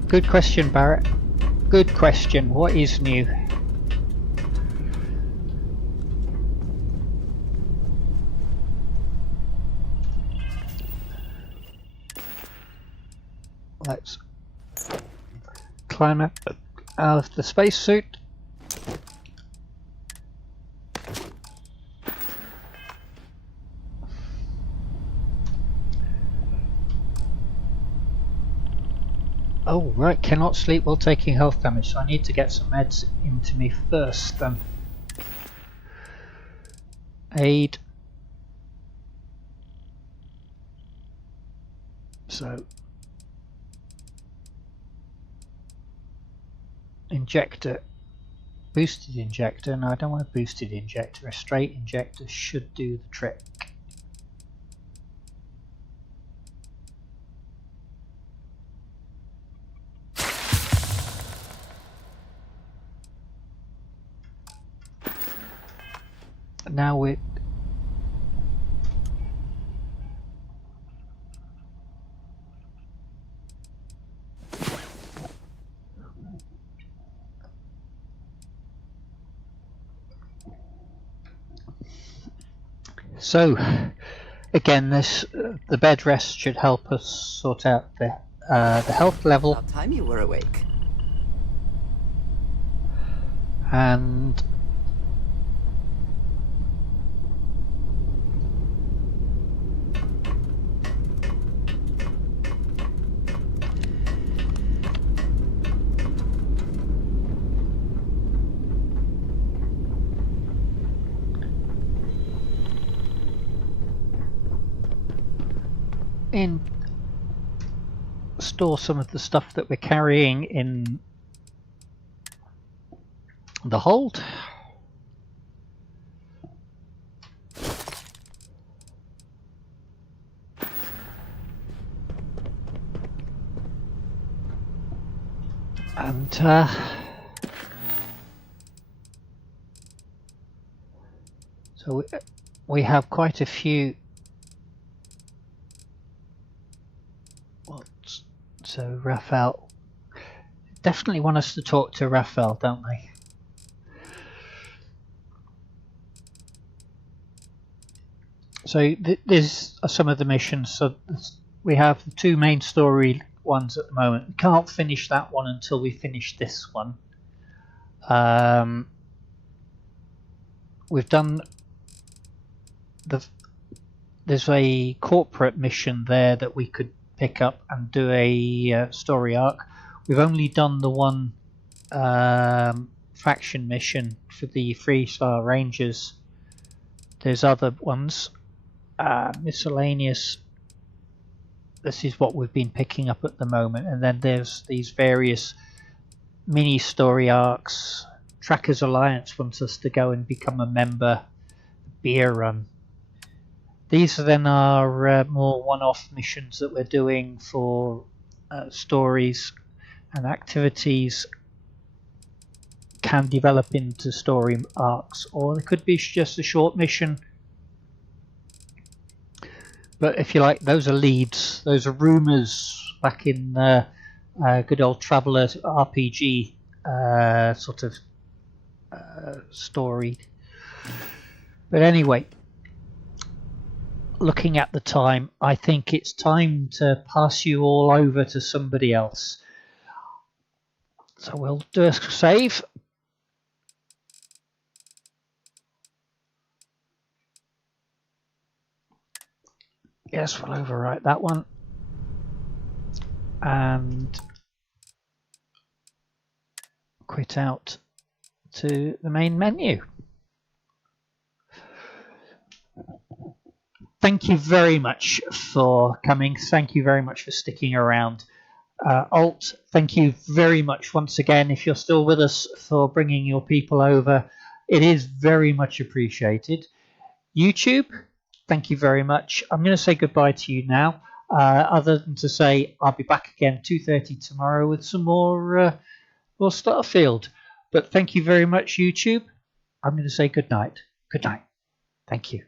Good question, Barrett. Good question. What is new? Let's climb out of the spacesuit. Oh, right, cannot sleep while taking health damage, so I need to get some meds into me first then. Aid. So. Injector. Boosted injector. No, I don't want a boosted injector. A straight injector should do the trick. Now we so again, this the bed rest should help us sort out the health level. About time you were awake. And store some of the stuff that we're carrying in the hold. And so we have quite a few. So Raphael, definitely want us to talk to Raphael, don't they? So there's some of the missions. So we have the two main story ones at the moment. We can't finish that one until we finish this one. We've done there's a corporate mission there that we could pick up and do a story arc. We've only done the one faction mission for the 3-star Rangers. There's other ones, miscellaneous. This is what we've been picking up at the moment, and then there's these various mini story arcs. Trackers Alliance wants us to go and become a member. Beer run. These are then our more one-off missions that we're doing for stories and activities. Can develop into story arcs, or it could be just a short mission. But if you like, those are leads. Those are rumours back in good old Traveller RPG sort of story. But anyway, looking at the time, I think it's time to pass you all over to somebody else. So we'll do a save. Yes, we'll overwrite that one. And quit out to the main menu. Thank you very much for coming. Thank you very much for sticking around. Alt, thank you very much once again if you're still with us for bringing your people over. It is very much appreciated. YouTube, thank you very much. I'm going to say goodbye to you now, other than to say I'll be back again 2:30 tomorrow with some more Starfield. But thank you very much, YouTube. I'm going to say good night. Good night. Thank you.